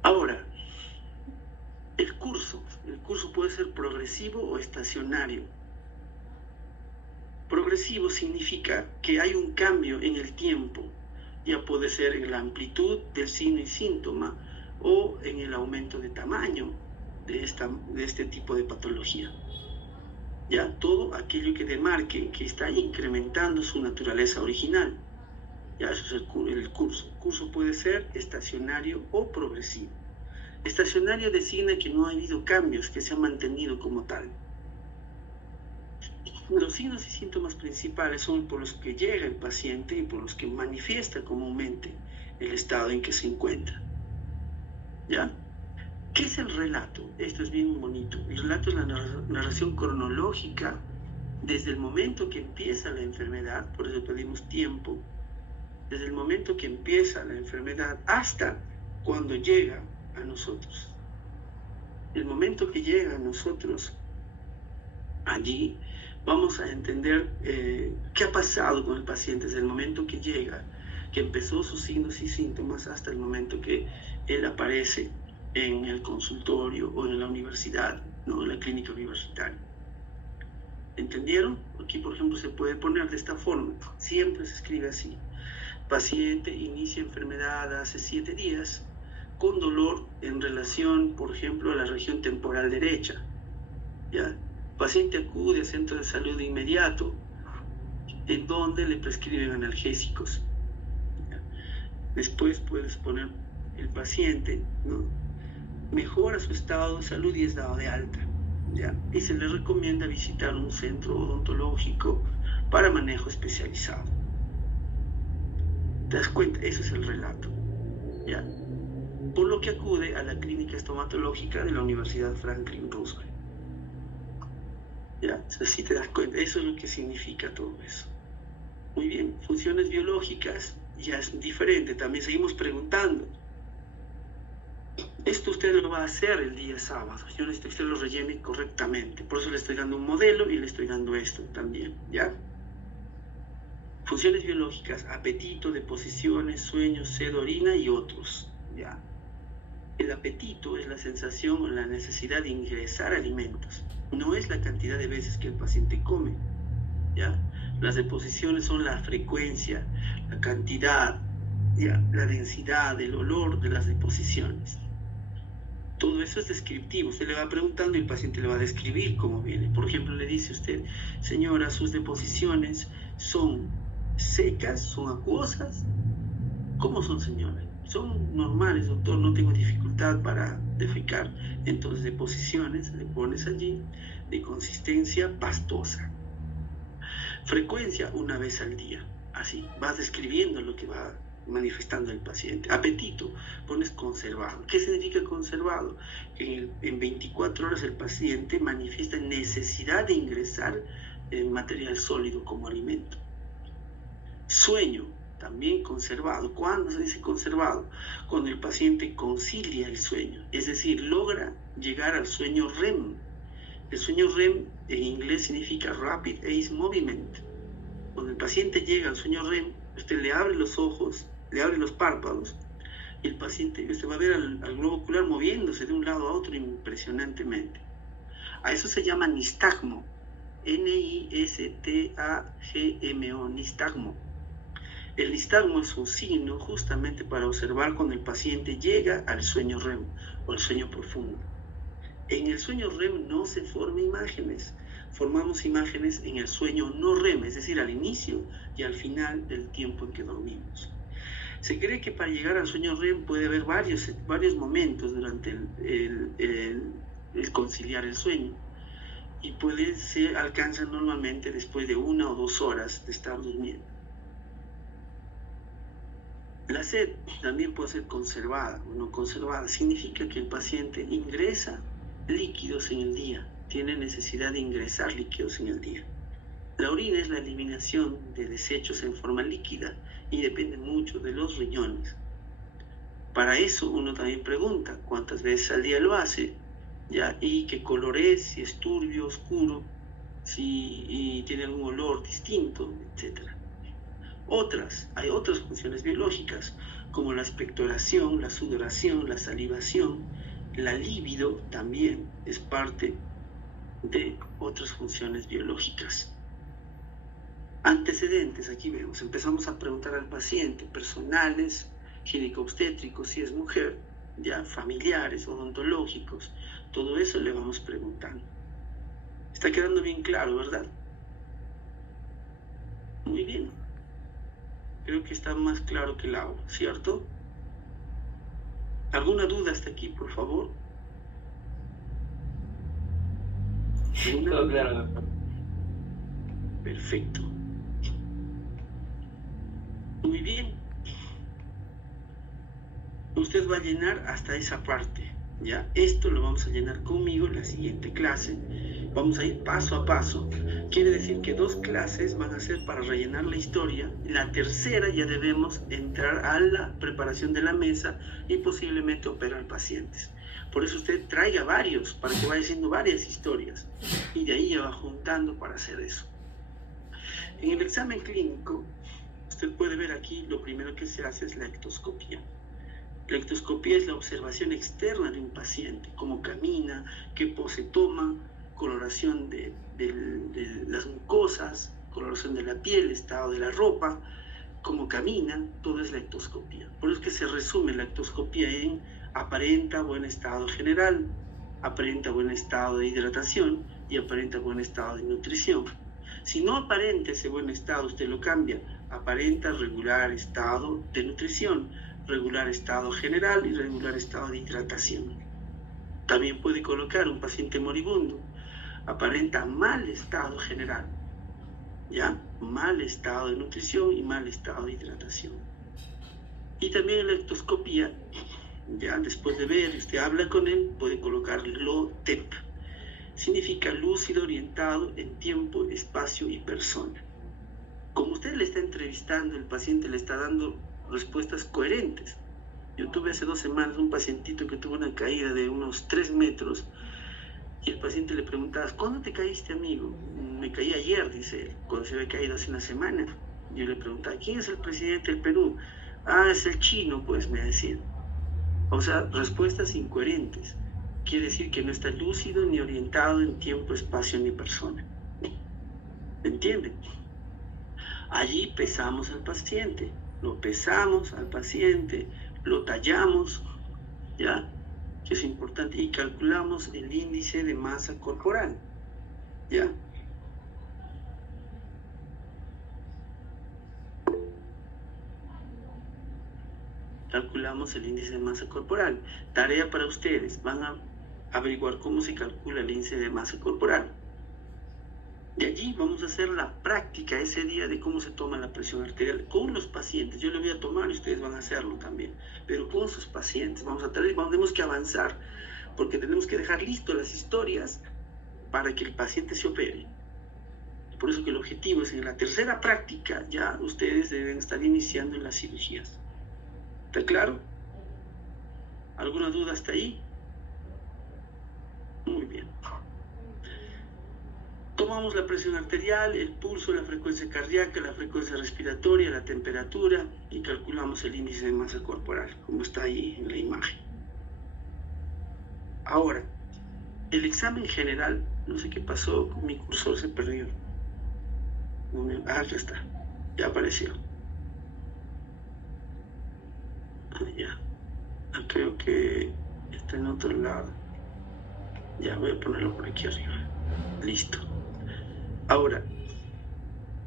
Ahora, el curso puede ser progresivo o estacionario. Progresivo significa que hay un cambio en el tiempo, ya puede ser en la amplitud del signo y síntoma o en el aumento de tamaño de este tipo de patología. Ya todo aquello que demarque que está incrementando su naturaleza original. Ya eso es el curso. El curso puede ser estacionario o progresivo. Estacionario designa que no ha habido cambios, que se ha mantenido como tal. Los signos y síntomas principales son por los que llega el paciente y por los que manifiesta comúnmente el estado en que se encuentra. ¿Ya? ¿Qué es el relato? Esto es bien bonito. El relato es la narración cronológica desde el momento que empieza la enfermedad, por eso pedimos tiempo, desde el momento que empieza la enfermedad hasta cuando llega a nosotros. El momento que llega a nosotros, allí vamos a entender qué ha pasado con el paciente desde el momento que llega, que empezó sus signos y síntomas hasta el momento que él aparece en el consultorio o en la universidad, ¿no? En la clínica universitaria. ¿Entendieron? Aquí, por ejemplo, se puede poner de esta forma. Siempre se escribe así. Paciente inicia enfermedad hace 7 días con dolor en relación, por ejemplo, a la región temporal derecha. ¿Ya? Paciente acude al centro de salud de inmediato, en donde le prescriben analgésicos. ¿Ya? Después puedes poner el paciente, ¿no? Mejora su estado de salud y es dado de alta. ¿Ya? Y se le recomienda visitar un centro odontológico para manejo especializado. ¿Te das cuenta? Ese es el relato. ¿Ya? Por lo que acude a la clínica estomatológica de la Universidad Franklin Roosevelt. ¿Ya? O sea, si te das cuenta, eso es lo que significa todo eso. Muy bien, funciones biológicas ya es diferente, también seguimos preguntando. Esto usted lo va a hacer el día sábado, yo necesito que usted lo rellene correctamente, por eso le estoy dando un modelo y le estoy dando esto también, ¿ya? Funciones biológicas, apetito, deposiciones, sueños, sed, orina y otros, ¿ya? El apetito es la sensación o la necesidad de ingresar alimentos, no es la cantidad de veces que el paciente come, ¿ya? Las deposiciones son la frecuencia, la cantidad, ¿ya? La densidad, el olor de las deposiciones. Todo eso es descriptivo. Usted le va preguntando y el paciente le va a describir cómo viene. Por ejemplo, le dice usted, señora, sus deposiciones son secas, son acuosas. ¿Cómo son, señora? Son normales, doctor, no tengo dificultad para defecar. Entonces, deposiciones, le pones allí, de consistencia pastosa. Frecuencia, una vez al día. Así, vas describiendo lo que va manifestando el paciente. Apetito, pones conservado. ¿Qué significa conservado? Que en 24 horas el paciente manifiesta necesidad de ingresar material sólido como alimento. Sueño, también conservado. ¿Cuándo se dice conservado? Cuando el paciente concilia el sueño, es decir, logra llegar al sueño REM. El sueño REM en inglés significa Rapid Eye Movement. Cuando el paciente llega al sueño REM, usted le abre los ojos, le abre los párpados, y el paciente, usted va a ver al globo ocular moviéndose de un lado a otro impresionantemente. A eso se llama nistagmo, N-I-S-T-A-G-M-O, nistagmo. El nistagmo es un signo justamente para observar cuando el paciente llega al sueño REM o al sueño profundo. En el sueño REM no se forman imágenes, formamos imágenes en el sueño no REM, es decir, al inicio y al final del tiempo en que dormimos. Se cree que para llegar al sueño REM puede haber varios momentos durante el conciliar el sueño, y se alcanza normalmente después de 1 o 2 horas de estar durmiendo. La sed también puede ser conservada o no conservada. Significa que el paciente ingresa líquidos en el día, tiene necesidad de ingresar líquidos en el día. La orina es la eliminación de desechos en forma líquida y depende mucho de los riñones. Para eso uno también pregunta cuántas veces al día lo hace, ¿ya? Y qué color es, si es turbio, oscuro, si tiene algún olor distinto, etc. Hay otras funciones biológicas, como la expectoración, la sudoración, la salivación, la libido también es parte de otras funciones biológicas. Antecedentes, aquí vemos, empezamos a preguntar al paciente, personales, gineco-obstétricos, si es mujer, ya familiares, odontológicos, todo eso le vamos preguntando. Está quedando bien claro, ¿verdad? Muy bien. Creo que está más claro que el agua, ¿cierto? ¿Alguna duda hasta aquí, por favor? Todo claro. Perfecto. Muy bien. Usted va a llenar hasta esa parte, ¿ya? Esto lo vamos a llenar conmigo en la siguiente clase. Vamos a ir paso a paso. Quiere decir que 2 clases van a ser para rellenar la historia. La tercera ya debemos entrar a la preparación de la mesa y posiblemente operar pacientes. Por eso usted traiga varios, para que vaya haciendo varias historias. Y de ahí ya va juntando para hacer eso. En el examen clínico, usted puede ver aquí, lo primero que se hace es la ectoscopía. La ectoscopía es la observación externa de un paciente, cómo camina, qué pose toma, coloración de las mucosas, coloración de la piel, estado de la ropa, cómo camina, todo es la ectoscopía. Por eso es que se resume la ectoscopía en aparenta buen estado general, aparenta buen estado de hidratación y aparenta buen estado de nutrición. Si no aparenta ese buen estado, usted lo cambia, aparenta regular estado de nutrición, regular estado general y regular estado de hidratación. También puede colocar un paciente moribundo, aparenta mal estado general, ¿ya? Mal estado de nutrición y mal estado de hidratación. Y también en la ectoscopía, ya después de ver, usted habla con él, puede colocar lo TEP. significa lúcido, orientado en tiempo, espacio y persona. Como usted le está entrevistando, el paciente le está dando respuestas coherentes. Yo tuve hace 2 semanas un pacientito que tuvo una caída de unos 3 metros y el paciente le preguntaba, ¿cuándo te caíste, amigo? Me caí ayer, dice él, cuando se había caído hace una semana. Yo le preguntaba, ¿quién es el presidente del Perú? Ah, es el chino, pues, me decía. O sea, respuestas incoherentes. Quiere decir que no está lúcido ni orientado en tiempo, espacio ni persona. ¿Entienden? Allí pesamos al paciente, lo pesamos al paciente, lo tallamos, ¿ya? Que es importante, y calculamos el índice de masa corporal, ¿ya? Calculamos el índice de masa corporal. Tarea para ustedes, van a averiguar cómo se calcula el índice de masa corporal. De allí vamos a hacer la práctica ese día de cómo se toma la presión arterial con los pacientes. Yo le voy a tomar y ustedes van a hacerlo también, pero con sus pacientes. Tenemos que avanzar porque tenemos que dejar listas las historias para que el paciente se opere. Por eso que el objetivo es en la tercera práctica ya ustedes deben estar iniciando en las cirugías. ¿Está claro? ¿Alguna duda hasta ahí? Muy bien. Tomamos la presión arterial, el pulso, la frecuencia cardíaca, la frecuencia respiratoria, la temperatura y calculamos el índice de masa corporal, como está ahí en la imagen. Ahora, el examen general, no sé qué pasó, mi cursor se perdió. Ah, ya está, ya apareció. Ya, creo que está en otro lado. Ya voy a ponerlo por aquí arriba. Listo. Ahora,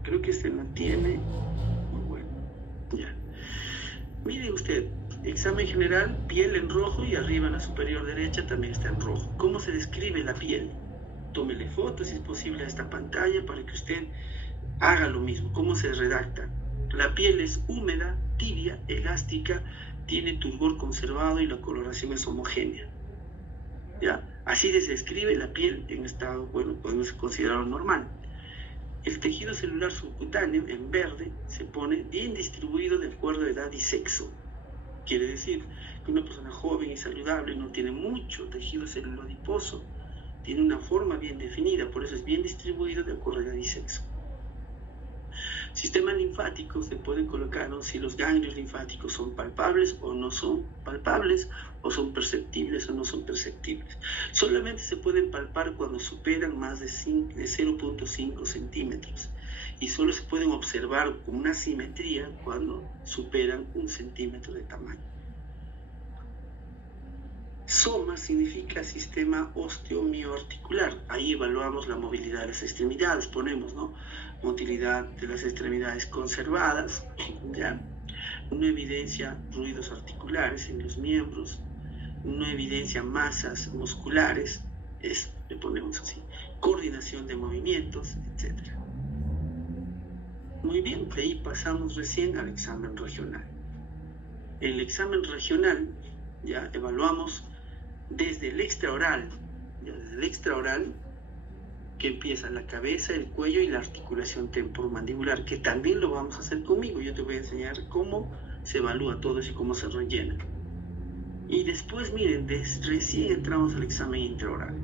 creo que este no tiene. Muy bueno. Ya. Mire usted, examen general, piel en rojo y arriba en la superior derecha también está en rojo. ¿Cómo se describe la piel? Tómele fotos si es posible a esta pantalla para que usted haga lo mismo. ¿Cómo se redacta? La piel es húmeda, tibia, elástica, tiene turgor conservado y la coloración es homogénea. ¿Ya? Así se describe la piel en estado, bueno, podemos considerarlo normal. El tejido celular subcutáneo, en verde, se pone bien distribuido de acuerdo a edad y sexo. Quiere decir que una persona joven y saludable no tiene mucho tejido celular adiposo, tiene una forma bien definida, por eso es bien distribuido de acuerdo a edad y sexo. Sistema linfático se puede colocar, ¿no?, si los ganglios linfáticos son palpables o no son palpables, o son perceptibles o no son perceptibles. Solamente se pueden palpar cuando superan más de 0.5 centímetros y solo se pueden observar con una simetría cuando superan 1 centímetro de tamaño. Soma significa sistema osteomioarticular. Ahí evaluamos la movilidad de las extremidades, ponemos, ¿no?, motilidad de las extremidades conservadas, ¿ya? No evidencia ruidos articulares en los miembros, no evidencia masas musculares, le ponemos así, coordinación de movimientos, etc. Muy bien, de ahí pasamos recién al examen regional. En el examen regional ya evaluamos desde el extraoral, que empieza la cabeza, el cuello y la articulación temporomandibular, que también lo vamos a hacer conmigo. Yo te voy a enseñar cómo se evalúa todo eso y cómo se rellena. Y después, miren, recién entramos al examen intraoral.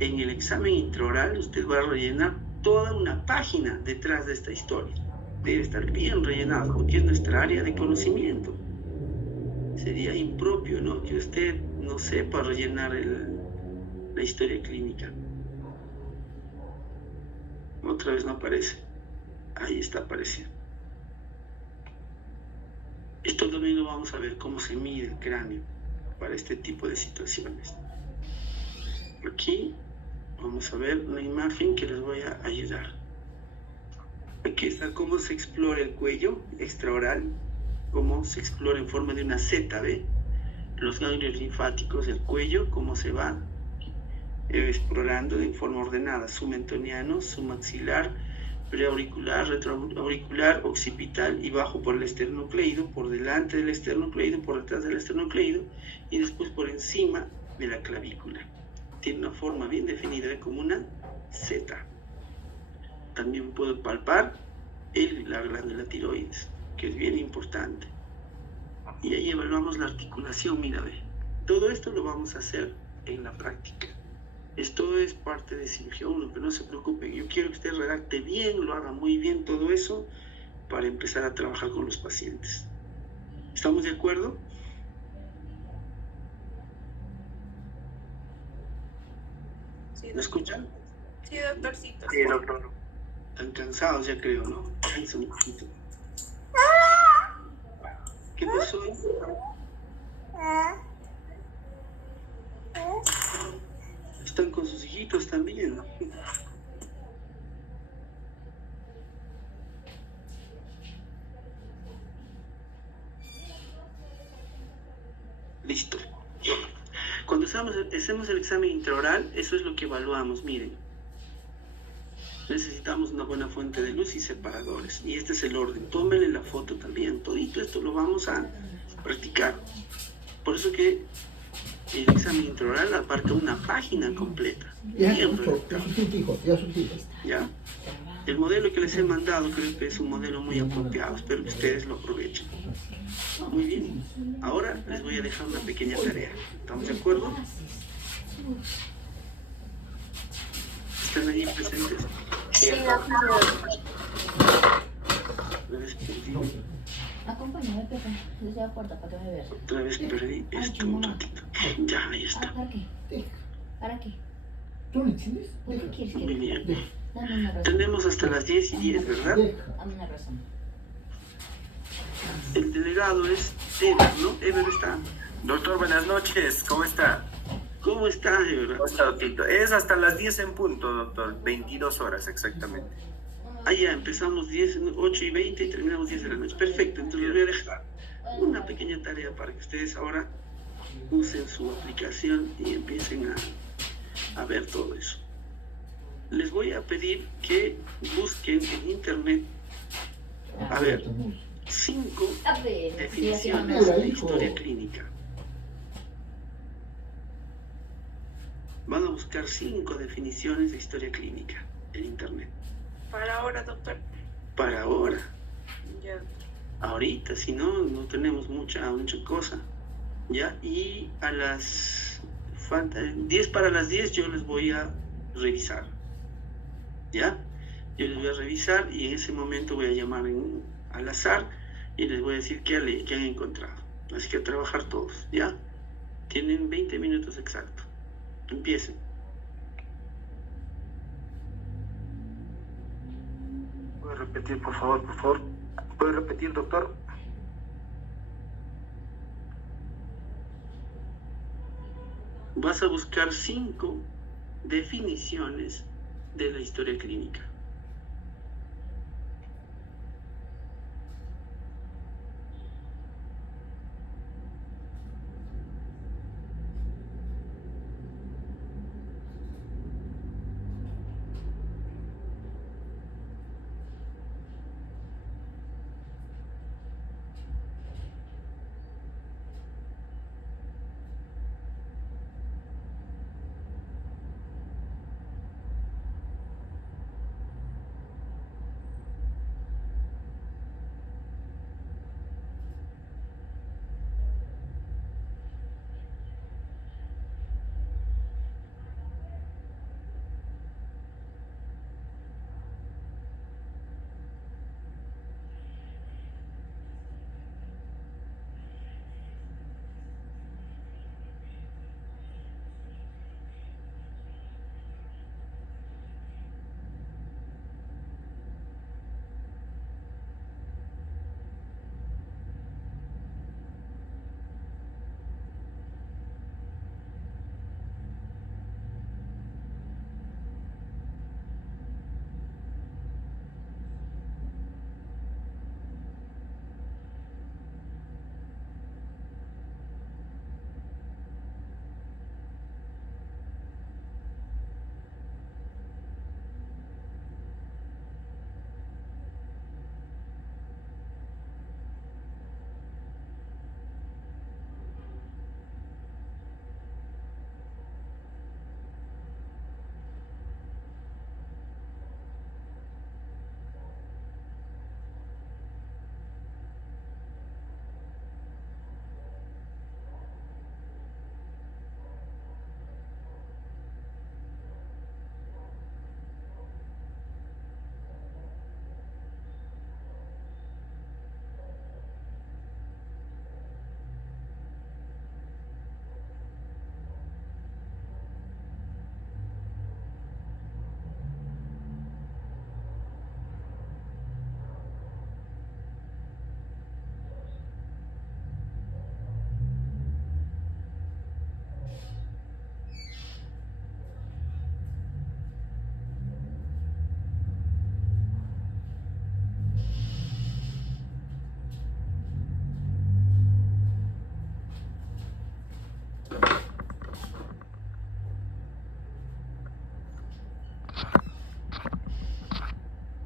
En el examen intraoral usted va a rellenar toda una página detrás de esta historia. Debe estar bien rellenado porque es nuestra área de conocimiento. Sería impropio, ¿no?, que usted no sepa rellenar la historia clínica. Otra vez no aparece. Ahí está apareciendo. Esto también lo vamos a ver cómo se mide el cráneo para este tipo de situaciones. Aquí vamos a ver una imagen que les voy a ayudar. Aquí está cómo se explora el cuello extraoral, cómo se explora en forma de una Z, ¿ve? Los ganglios linfáticos del cuello, cómo se va explorando en forma ordenada, submentoniano, submaxilar, preauricular, retroauricular, occipital y bajo por el esternocleido, por delante del esternocleido, por detrás del esternocleido y después por encima de la clavícula. tiene una forma bien definida como una Z. También puedo palpar la glándula tiroides, que es bien importante. Y ahí evaluamos la articulación, mira, ve. Todo esto lo vamos a hacer en la práctica. Esto es parte de cirugía 1, pero no se preocupen. Yo quiero que usted redacte bien, lo haga muy bien todo eso para empezar a trabajar con los pacientes. ¿Estamos de acuerdo? Sí, ¿Me escuchan? Sí, doctorcito. Sí, doctor. Están cansados ya creo, ¿no? Cállense un poquito. ¿Qué pasó? Están con sus hijitos también. Listo. Cuando hacemos el examen intraoral, eso es lo que evaluamos, miren. Necesitamos una buena fuente de luz y separadores. Y este es el orden. Tómenle la foto también. Todito esto lo vamos a practicar. Por eso que el examen intraoral abarca una página completa. Ya, Bien ya redactado. sus hijos, ya sus hijos. ¿Ya? El modelo que les he mandado creo que es un modelo muy apropiado. Espero que ustedes lo aprovechen. Muy bien. Ahora les voy a dejar una pequeña tarea. ¿Estamos de acuerdo? ¿Están allí presentes? Sí, doctor. Otra vez perdí, Acompáñame, Pepe. Desde la puerta para que me veas. otra vez perdí esto un ratito. Ya, ahí está. ¿Para qué? Deja. ¿Para qué? ¿Tú no entiendes? ¿Por qué Deja. quieres Muy que bien. Deja. Dame una razón. Tenemos hasta las 10 y 10, ¿verdad? Deja. Dame una razón. El delegado es Ever, ¿no? Ever está. Doctor, buenas noches. ¿Cómo está? ¿Cómo está, Ever? ¿Cómo está, doctor? Es hasta las 10 en punto, doctor. 22 horas exactamente. Ah, ya, empezamos 8 y 20 y terminamos 10 de la noche. Perfecto, entonces les voy a dejar una pequeña tarea para que ustedes ahora usen su aplicación y empiecen a ver todo eso. Les voy a pedir que busquen en internet, a ver, 5 A ver, definiciones de historia clínica. Van a buscar 5 definiciones de historia clínica en internet. Para ahora, doctor. Para ahora, Ya. ahorita, si no, no tenemos mucha cosa, ¿ya? Y a las 10 para las 10 yo les voy a revisar, ¿ya? Yo les voy a revisar y en ese momento voy a llamar al azar y les voy a decir qué han encontrado. Así que a trabajar todos, ¿ya? Tienen 20 minutos exactos. Empiecen. ¿Puede repetir, por favor, por favor? ¿Puede repetir, doctor? Vas a buscar 5 definiciones de la historia clínica.